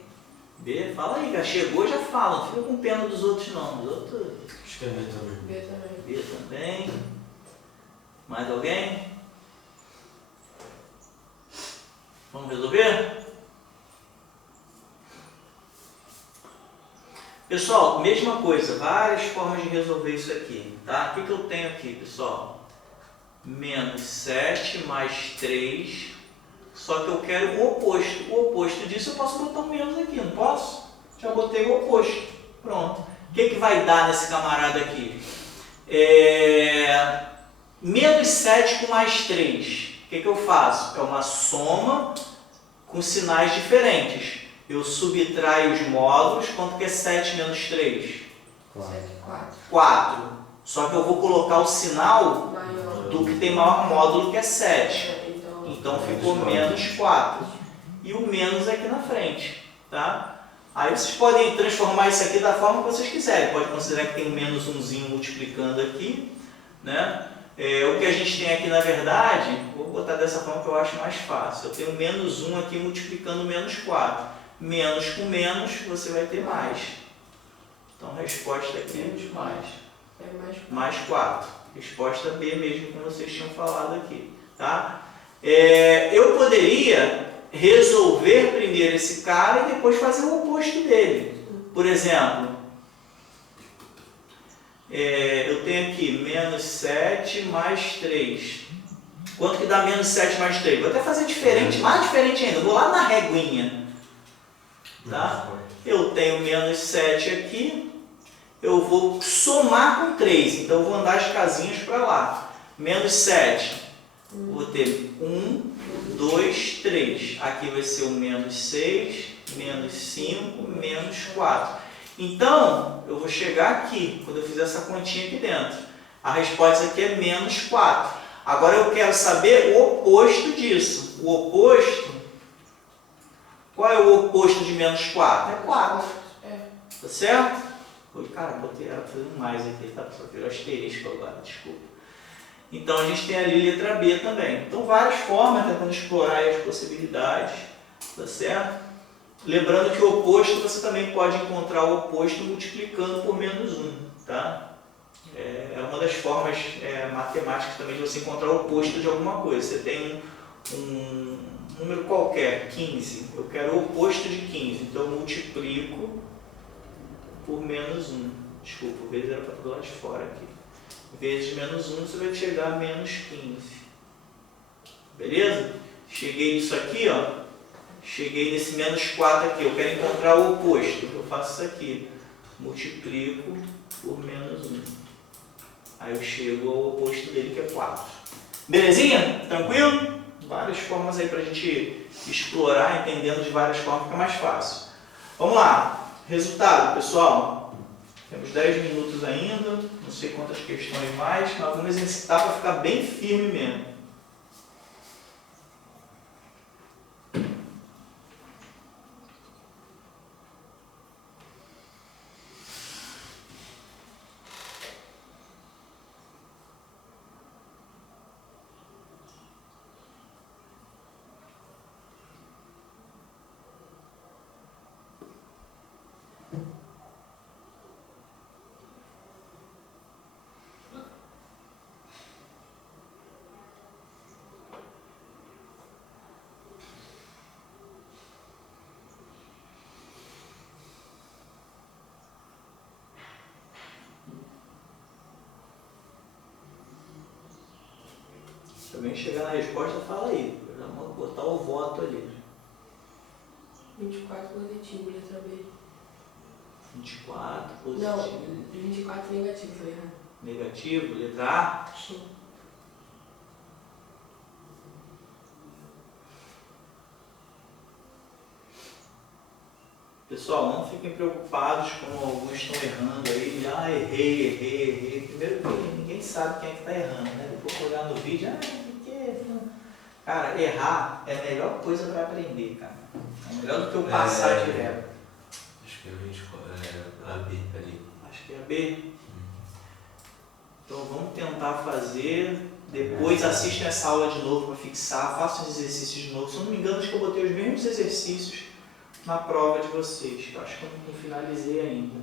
B, fala aí, já chegou, já fala. Não fica com pena dos outros, não. Os outros... Acho que é B também. B também. B também. Mais alguém? Vamos resolver? Pessoal, mesma coisa, várias formas de resolver isso aqui, tá? O que eu tenho aqui, pessoal? Menos 7 mais 3, só que eu quero o oposto. O oposto disso eu posso botar um menos aqui, não posso? Já botei o oposto. Pronto. O que vai dar nesse camarada aqui? Menos 7 com mais 3. O que eu faço? É uma soma com sinais diferentes. Eu subtraio os módulos. Quanto que é 7 menos 3? 4. Só que eu vou colocar o sinal Maior. do que tem maior módulo, que é 7. Então ficou menos 4. E o menos aqui na frente. Tá? Aí vocês podem transformar isso aqui da forma que vocês quiserem. Pode considerar que tem um menos umzinho multiplicando aqui. Né? O que a gente tem aqui, na verdade, vou botar dessa forma que eu acho mais fácil. Eu tenho menos 1 aqui multiplicando menos 4. Menos com menos, você vai ter mais. Então, a resposta aqui é mais. Mais 4. Resposta B mesmo, como vocês tinham falado aqui. Tá? Eu poderia resolver primeiro esse cara e depois fazer o oposto dele. Por exemplo, eu tenho aqui menos 7 mais 3. Quanto que dá menos 7 mais 3? Vou até fazer diferente, mais diferente ainda. Vou lá na reguinha. Tá? Eu tenho menos 7 aqui. Eu vou somar com 3. Então eu vou andar as casinhas para lá. Menos 7. Vou ter 1, 2, 3. Aqui vai ser o menos 6, menos 5, menos 4. Então, eu vou chegar aqui, quando eu fizer essa continha aqui dentro. A resposta aqui é menos 4. Agora eu quero saber o oposto disso. O oposto, qual é o oposto de menos 4? É 4. Tá certo? Cara, botei ela fazendo mais aqui, tá? Só que eu asterisco agora, desculpa. Então a gente tem ali letra B também. Então várias formas, tentando explorar as possibilidades, tá certo? Lembrando que o oposto você também pode encontrar o oposto multiplicando por menos 1, tá? É uma das formas matemáticas também de você encontrar o oposto de alguma coisa. Você tem um número qualquer, 15. Eu quero o oposto de 15, então eu multiplico por menos 1. Desculpa, vezes era para do lado de fora aqui. Vezes menos 1, você vai chegar a menos 15. Beleza? Cheguei nisso aqui, ó. Cheguei nesse menos 4 aqui. Eu quero encontrar o oposto. Eu faço isso aqui. Multiplico por menos 1. Aí eu chego ao oposto dele, que é 4. Belezinha? Tranquilo? Várias formas aí pra gente explorar, entendendo de várias formas, fica mais fácil. Vamos lá. Resultado, pessoal. Temos 10 minutos ainda, não sei quantas questões mais, mas vamos exercitar para ficar bem firme mesmo. Se alguém chegar na resposta, fala aí. Já vou botar o voto ali. 24 positivo, letra B. 24 positivo. Não, 24 negativo, foi errado. Negativo, letra A. Sim. Pessoal, não fiquem preocupados como alguns estão errando aí. Errei. Primeiro que ninguém sabe quem é que está errando, né? Depois olhar no vídeo, Cara, errar é a melhor coisa para aprender, cara. É melhor do que eu passar direto. Acho que é a B ali. Acho que é a B. Então vamos tentar fazer. Depois assistam essa aula de novo para fixar. Façam os exercícios de novo. Se eu não me engano, acho que eu botei os mesmos exercícios na prova de vocês. Eu acho que eu não finalizei ainda.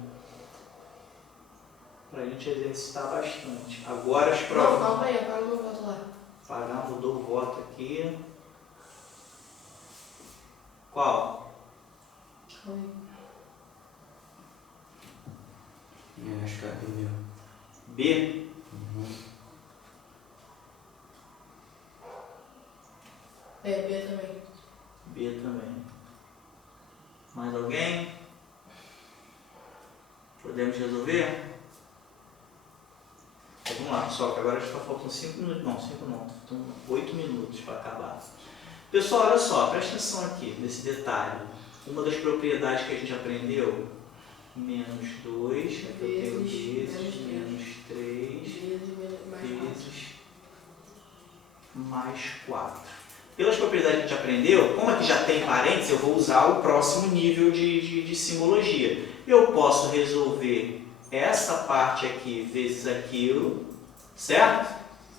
Para a gente exercitar bastante. Agora as provas. Não, calma aí, apaga o meu voto lá. Parar, mudou o voto aqui. Qual? Calma aí. Eu acho que é B meu. B? É, B também. B também. Mais alguém? Podemos resolver? Então, vamos lá, pessoal, que agora já está faltando 5 minutos. Não, 5 não. Faltam 8 minutos para acabar. Pessoal, olha só, presta atenção aqui nesse detalhe. Uma das propriedades que a gente aprendeu, menos 2, aqui eu tenho vezes, menos 3, vezes mais 4. Pelas propriedades que a gente aprendeu, como aqui já tem parênteses, eu vou usar o próximo nível de simbologia. Eu posso resolver essa parte aqui vezes aquilo, certo?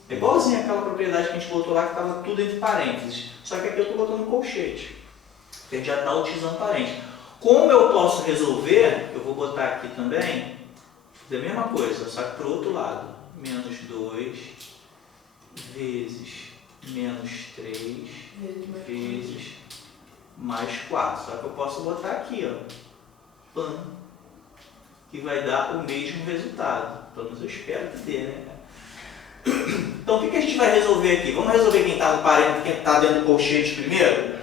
É igualzinho aquela propriedade que a gente botou lá que estava tudo entre parênteses. Só que aqui eu estou botando colchete, porque a gente já está utilizando parênteses. Como eu posso resolver, eu vou botar aqui também, fazer a mesma coisa, só que para o outro lado. Menos 2 vezes menos 3 vezes mais 4. Só que eu posso botar aqui, ó, PAN, que vai dar o mesmo resultado. Pelo menos eu espero que dê, né? Então, o que a gente vai resolver aqui? Vamos resolver quem está no parênteses, quem está dentro do colchete primeiro?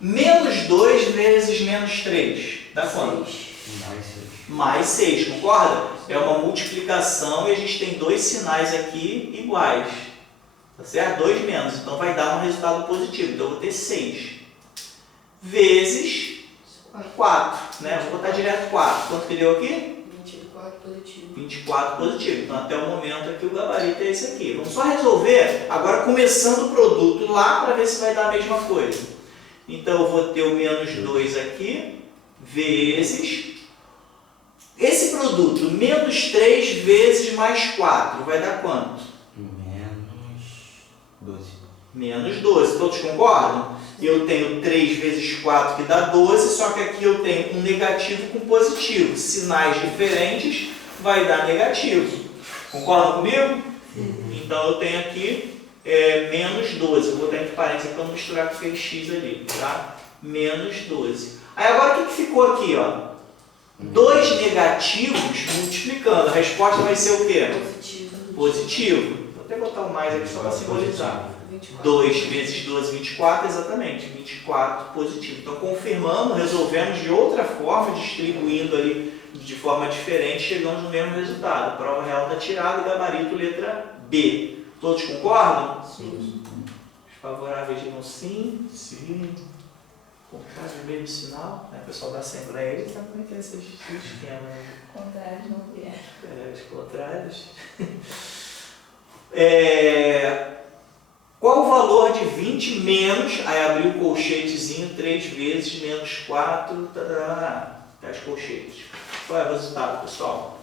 Menos 2 vezes menos 3. Dá quanto? Mais 6, concorda? É uma multiplicação e a gente tem dois sinais aqui iguais. Tá certo? 2 menos. Então, vai dar um resultado positivo. Então, eu vou ter 6. Vezes 4. Né? Vou botar direto 4. Quanto que deu aqui? 24 positivo. 24 positivo. Então, até o momento aqui, o gabarito é esse aqui. Vamos só resolver, agora começando o produto lá, para ver se vai dar a mesma coisa. Então, eu vou ter o menos 2 aqui, vezes... Esse produto, menos 3 vezes mais 4, vai dar quanto? Menos 12. Menos 12. Todos concordam? Eu tenho 3 vezes 4 que dá 12, só que aqui eu tenho um negativo com positivo. Sinais diferentes vai dar negativo. Concordam comigo? Então eu tenho aqui menos 12. Eu vou botar entre parênteses para não misturar com aquele x ali. Tá? Menos 12. Aí agora o que ficou aqui? Ó? 2 negativos multiplicando. A resposta vai ser o quê? Positivo. Positivo. Vou até botar o mais aqui só para simbolizar. 2 vezes 12, 24, exatamente, 24 positivo. Então, confirmamos, resolvemos de outra forma, distribuindo ali de forma diferente, chegamos no mesmo resultado. Prova real da tirada, gabarito, letra B. Todos concordam? Sim. Os favoráveis digam sim, sim. Contrário, mesmo sinal. Né? O pessoal dá sempre para eles, sabe como é que é esse esquema? Né? Contrários não vieram. Os contrários. Qual o valor de 20 menos, aí abrir o colchetezinho 3 vezes, menos 4, 10 colchetes. Qual é o resultado, pessoal?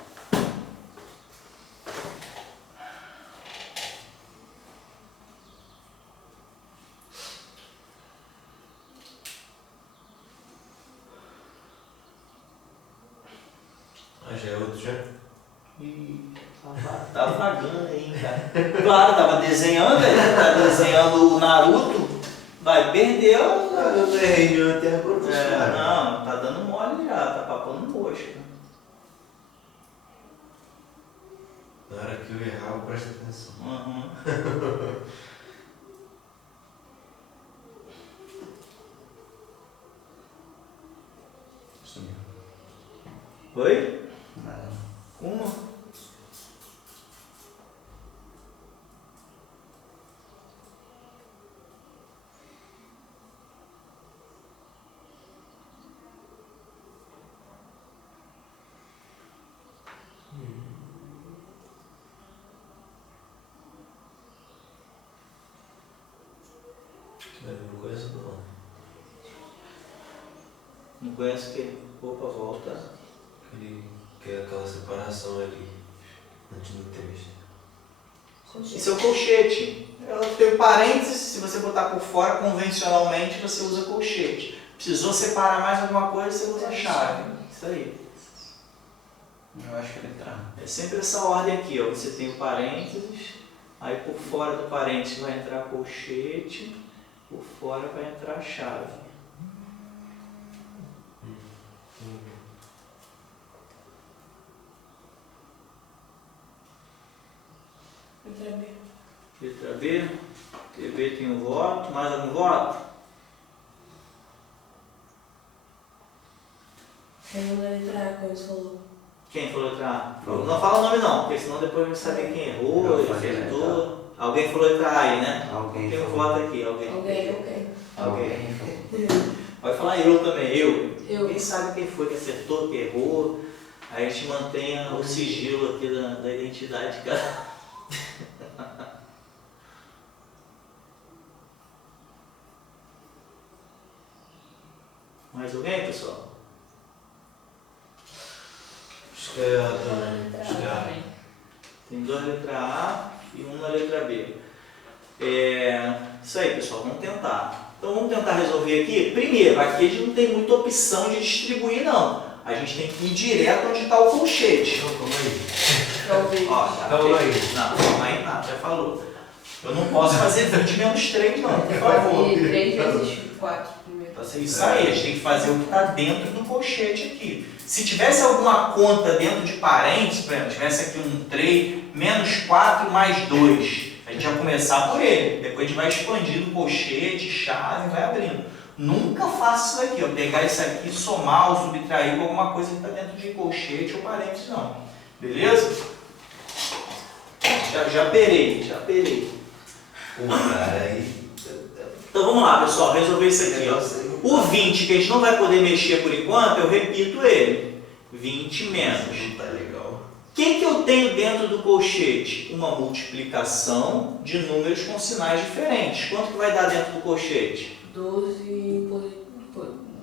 Já é outro já? Ih, tá vagando aí, cara. Claro, tava desenhando, tá desenhando o Naruto, vai perder o... Eu errei de até agora, professor. Não, tá dando mole já, tá papando mosca. Na hora que eu errar, eu presto atenção. Uhum. Sumiu. Oi? Nada. Uma? Eu não conheço não. Não conhece o quê? Opa, volta. Que é aquela separação ali, antes do 3. Esse é o colchete. Eu tenho parênteses, se você botar por fora, convencionalmente você usa colchete. Precisou separar mais alguma coisa, você usa chave. Isso aí. Eu acho que ele tá. É sempre essa ordem aqui, ó. Você tem o parênteses, aí por fora do parênteses vai entrar colchete, por fora vai entrar a chave. Letra B. Letra B. B tem um voto. Mais algum voto? Segunda letra A, como você falou. Quem falou letra A? Não fala o nome não, porque senão depois vai saber quem errou, Eu falei acertou. Alguém falou letra A aí, né? Alguém Tem um falou. voto aqui, alguém. Alguém. Alguém. falou. Pode falar eu também, eu. Eu. Ninguém sabe quem foi que acertou, que errou. Aí a gente mantém o sigilo aqui da identidade de cada. Mais alguém, pessoal? Acho que é A também. Acho que é A. Também. Tem 2 na letra A e 1 na letra B. Isso aí, pessoal, vamos tentar. Então vamos tentar resolver aqui. Primeiro, aqui a gente não tem muita opção de distribuir, não. A gente tem que ir direto onde está o colchete. Não, calma aí. Talvez. Ó, Calma aí. Não, calma aí, nada, já falou. Eu não posso fazer 20 menos 3, não, por favor. E 3 vezes 4 primeiro. Isso aí, a gente tem que fazer o que está dentro do colchete aqui. Se tivesse alguma conta dentro de parênteses, por exemplo, tivesse aqui um 3, menos 4 mais 2, a gente vai começar por ele. Depois a gente vai expandindo colchete, chave, vai abrindo. Nunca faça isso daqui, ó, pegar isso aqui, somar ou subtrair com alguma coisa que está dentro de colchete ou parênteses, não. Beleza? Já perei. Pô, cara, aí. Então vamos lá, pessoal, resolver isso aqui. Ó. O 20, que a gente não vai poder mexer por enquanto, eu repito ele. 20 menos. Não tá legal. O que eu tenho dentro do colchete? Uma multiplicação de números com sinais diferentes. Quanto que vai dar dentro do colchete? 12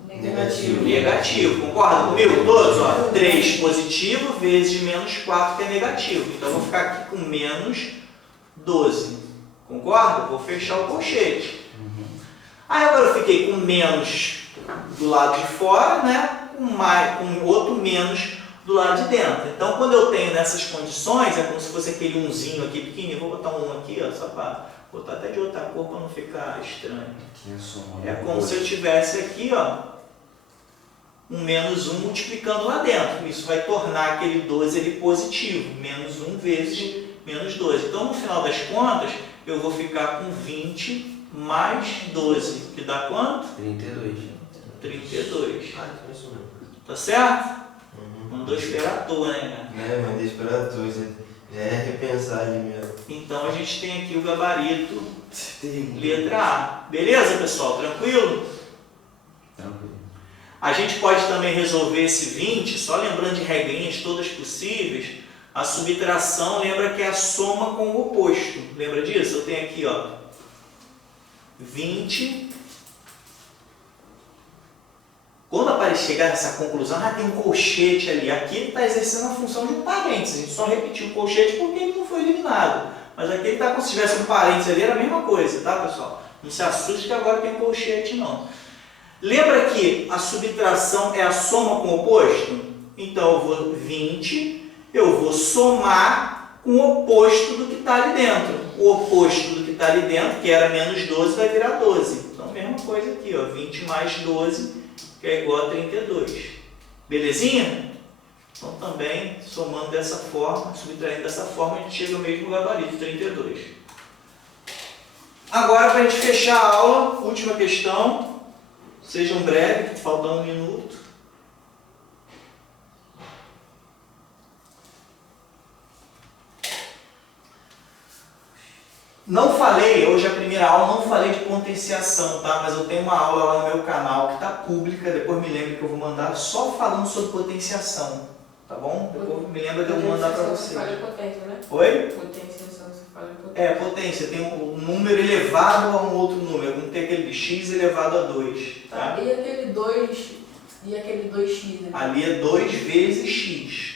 Negativo. Negativo. Concorda comigo todos? Ó, 3 positivo vezes menos 4 que é negativo. Então eu vou ficar aqui com menos 12. Concorda? Vou fechar o colchete. Aí agora eu fiquei com menos do lado de fora, né? Com outro menos do lado de dentro. Então quando eu tenho nessas condições, é como se fosse aquele umzinho aqui pequenininho. Vou botar um aqui, ó, só para botar até de outra cor para não ficar estranho. Aqui é soma. É como se eu tivesse aqui, ó, um menos 1 multiplicando lá dentro. Isso vai tornar aquele 12 ali positivo. Menos 1 vezes menos 12. Então no final das contas, eu vou ficar com 20 mais 12, que dá quanto? 32. 32. Ah, então é isso mesmo. Tá certo? Uhum. Mandou esperar à toa, né, cara? É, mas deixa pra tu, já é repensar ali mesmo. Então a gente tem aqui o gabarito letra A. Beleza, pessoal? Tranquilo? Tranquilo. A gente pode também resolver esse 20, só lembrando de regrinhas todas possíveis. A subtração, lembra que é a soma com o oposto. Lembra disso? Eu tenho aqui, ó, 20. Quando chegar nessa conclusão, tem um colchete ali. Aqui ele está exercendo a função de um parênteses. A gente só repetiu o colchete porque ele não foi eliminado. Mas aqui ele está como se tivesse um parênteses ali, era a mesma coisa, tá, pessoal? Não se assuste que agora tem colchete, não. Lembra que a subtração é a soma com o oposto? Então eu vou 20, eu vou somar com o oposto do que está ali dentro. O oposto do que está ali dentro, que era menos 12, vai virar 12. Então, mesma coisa aqui, ó, 20 mais 12, que é igual a 32. Belezinha? Então, também, somando dessa forma, subtraindo dessa forma, a gente chega ao mesmo gabarito, 32. Agora, para a gente fechar a aula, última questão. Sejam breves, faltando 1 minuto. Não falei, hoje a primeira aula, não falei de potenciação, tá? Mas eu tenho uma aula lá no meu canal que está pública, depois me lembra que eu vou mandar só falando sobre potenciação, tá bom? Depois me lembra de eu mandar para vocês. Você fala em potência, né? Oi? Potenciação, você fala em potência. É, potência, tem um número elevado a um outro número, não tem aquele x elevado a 2, tá? E aquele 2, e aquele 2x? Ali é 2 vezes x.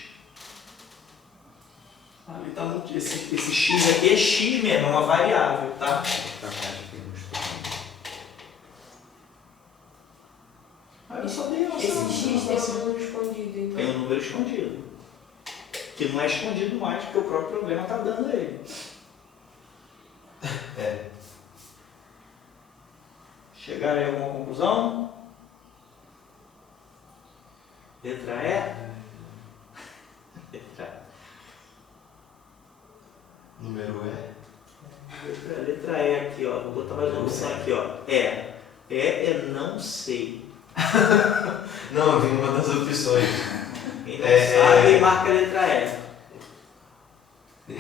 Ali tá muito, esse x aqui é x mesmo, é uma variável, tá? Aí eu só dei uma Esse solução x pra tem você. um número escondido, então. Tem um número escondido. Que não é escondido mais, porque o próprio problema está dando a ele. É. Chegaram aí a alguma conclusão? Letra E? Letra Número E. Letra E aqui, ó. Vou botar mais uma opção aqui, ó. E é não sei. Não, eu vi uma das opções. Quem não sabe, marca a letra E.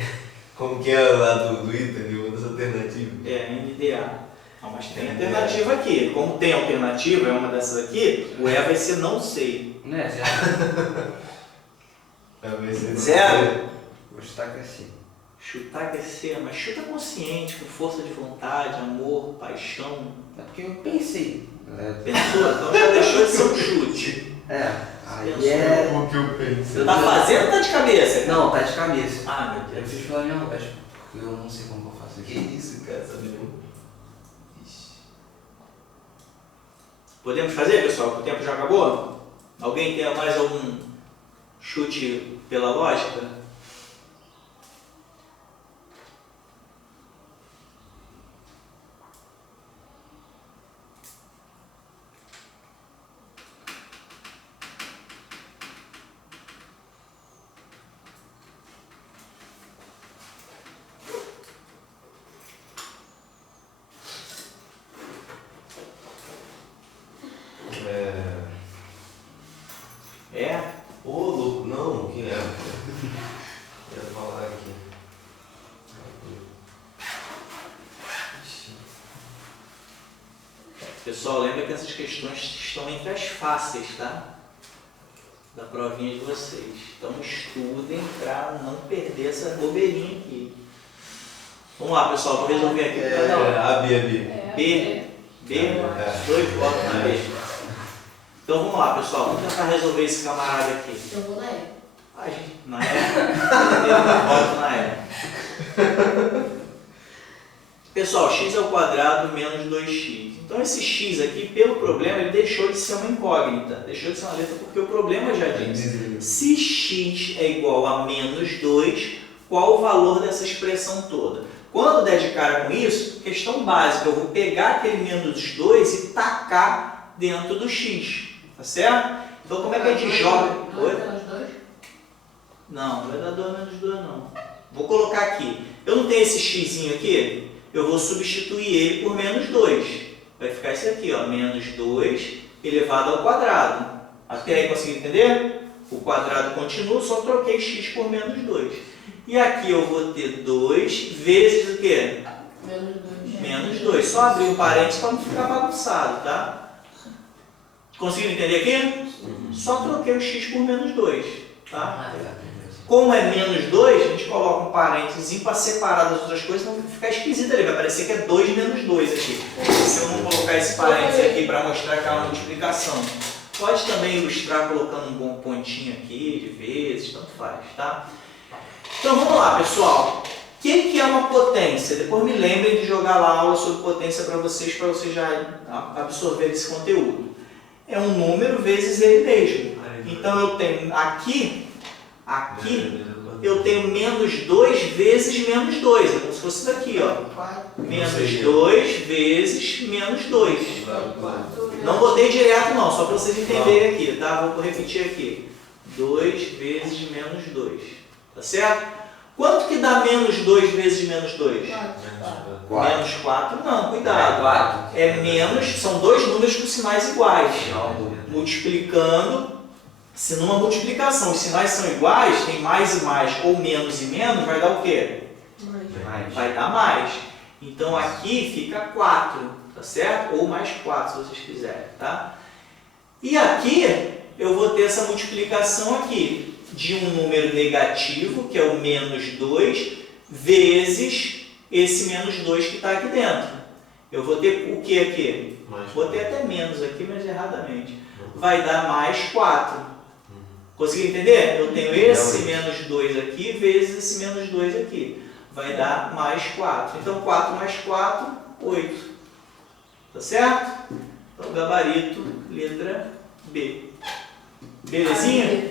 Como que é lá do Ítalo, uma das alternativas? É, NDA. Não, mas tem alternativa aqui. Como tem alternativa, é uma dessas aqui, o E vai ser não sei. Não é zero. Vai ser Zero? Vou chutar que é assim. Chutar que é ser, mas chuta consciente, com força de vontade, amor, paixão. É porque eu pensei. Pensou? Então já deixou de ser um chute. É. Aí Pensou. é. O que eu pensei. Você tá fazendo ou tá de cabeça? Não, tá de cabeça. Ah, meu Eu Deus. preciso falar minha lógica, porque eu não sei como eu faço Que aqui. isso, cara, sabe não? Ixi. Podemos fazer, pessoal? Que o tempo já acabou? Alguém tem mais algum chute pela lógica? Pessoal, lembra que essas questões estão entre as fáceis, tá? Da provinha de vocês. Então estudem para não perder essa bobeirinha aqui. Vamos lá, pessoal, vou resolver aqui. A B. B, dois votos na B. Então vamos lá, pessoal, vamos tentar resolver esse camarada aqui. Eu vou na E. Ai, gente, na E. Eu voto na E. Pessoal, x ao quadrado menos 2x. Então esse x aqui, pelo problema, ele deixou de ser uma incógnita. Deixou de ser uma letra porque o problema já diz. Se x é igual a menos 2, qual o valor dessa expressão toda? Quando der de cara com isso, questão básica, eu vou pegar aquele menos 2 e tacar dentro do x. Tá certo? Então como é que a gente joga? 2 menos 2? Não, não vai dar 2 menos 2 não. Vou colocar aqui. Eu não tenho esse xzinho aqui? Eu vou substituir ele por menos 2. Vai ficar isso aqui, ó, menos 2 elevado ao quadrado. Até aí conseguiu entender? O quadrado continua, só troquei x por menos 2. E aqui eu vou ter 2 vezes o quê? Menos 2. Menos 2. Só abrir um parênteses para não ficar bagunçado, tá? Conseguiu entender aqui? Só troquei o x por menos 2, tá? Como é menos 2, a gente coloca um parênteses para separar das outras coisas, não ficar esquisito ali, vai parecer que é 2 menos 2 aqui. Se eu não colocar esse parênteses aqui para mostrar aquela multiplicação. Pode também ilustrar colocando um bom pontinho aqui, de vezes, tanto faz, tá? Então vamos lá, pessoal. O que é uma potência? Depois me lembrem de jogar lá a aula sobre potência para vocês já absorverem esse conteúdo. É um número vezes ele mesmo. Então eu tenho aqui eu tenho menos 2 vezes menos 2. É como se fosse daqui, ó. Menos 2 vezes menos 2. Não botei direto não, só para vocês entenderem aqui, tá? Vou repetir aqui. 2 vezes menos 2. Tá certo? Quanto que dá menos 2 vezes menos 2? 4. Menos 4? Não, cuidado. É menos, são dois números com sinais iguais. Multiplicando. Se numa multiplicação os sinais são iguais, tem mais e mais ou menos e menos, vai dar o quê? Vai dar mais. Então aqui fica 4, tá certo? Ou mais 4, se vocês quiserem, tá? E aqui eu vou ter essa multiplicação aqui de um número negativo, que é o menos 2, vezes esse menos 2 que está aqui dentro. Eu vou ter o que aqui? Vou ter até menos aqui, mas erradamente. Vai dar mais 4. Conseguiu entender? Eu tenho esse menos 2 aqui vezes esse menos 2 aqui. Vai dar mais 4. Então 4 mais 4, 8. Tá certo? Então gabarito, letra B. Belezinha?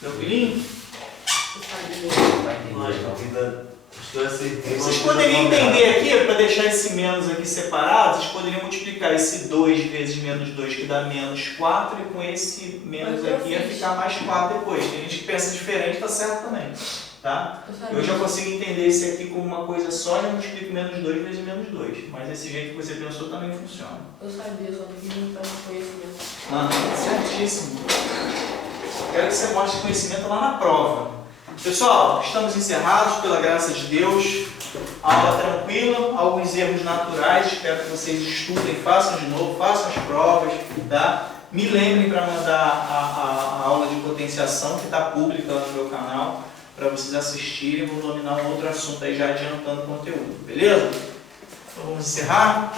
Tranquilinho? Vocês poderiam entender aqui, para deixar esse menos aqui separado, vocês poderiam multiplicar esse 2 vezes menos 2, que dá menos 4, e com esse menos aqui ia ficar mais 4 depois. Tem gente que pensa diferente, tá certo também. Tá? Eu já consigo entender esse aqui como uma coisa só e eu multiplico menos 2 vezes menos 2. Mas esse jeito que você pensou também funciona. Eu sabia, só que não faz conhecimento. Certíssimo. Quero que você mostre conhecimento lá na prova. Pessoal, estamos encerrados pela graça de Deus. Aula tranquila, alguns erros naturais. Espero que vocês estudem, façam de novo, façam as provas. Tá? Me lembrem para mandar a aula de potenciação que está pública lá no meu canal, para vocês assistirem. Vou dominar um outro assunto aí já adiantando o conteúdo. Beleza? Então vamos encerrar.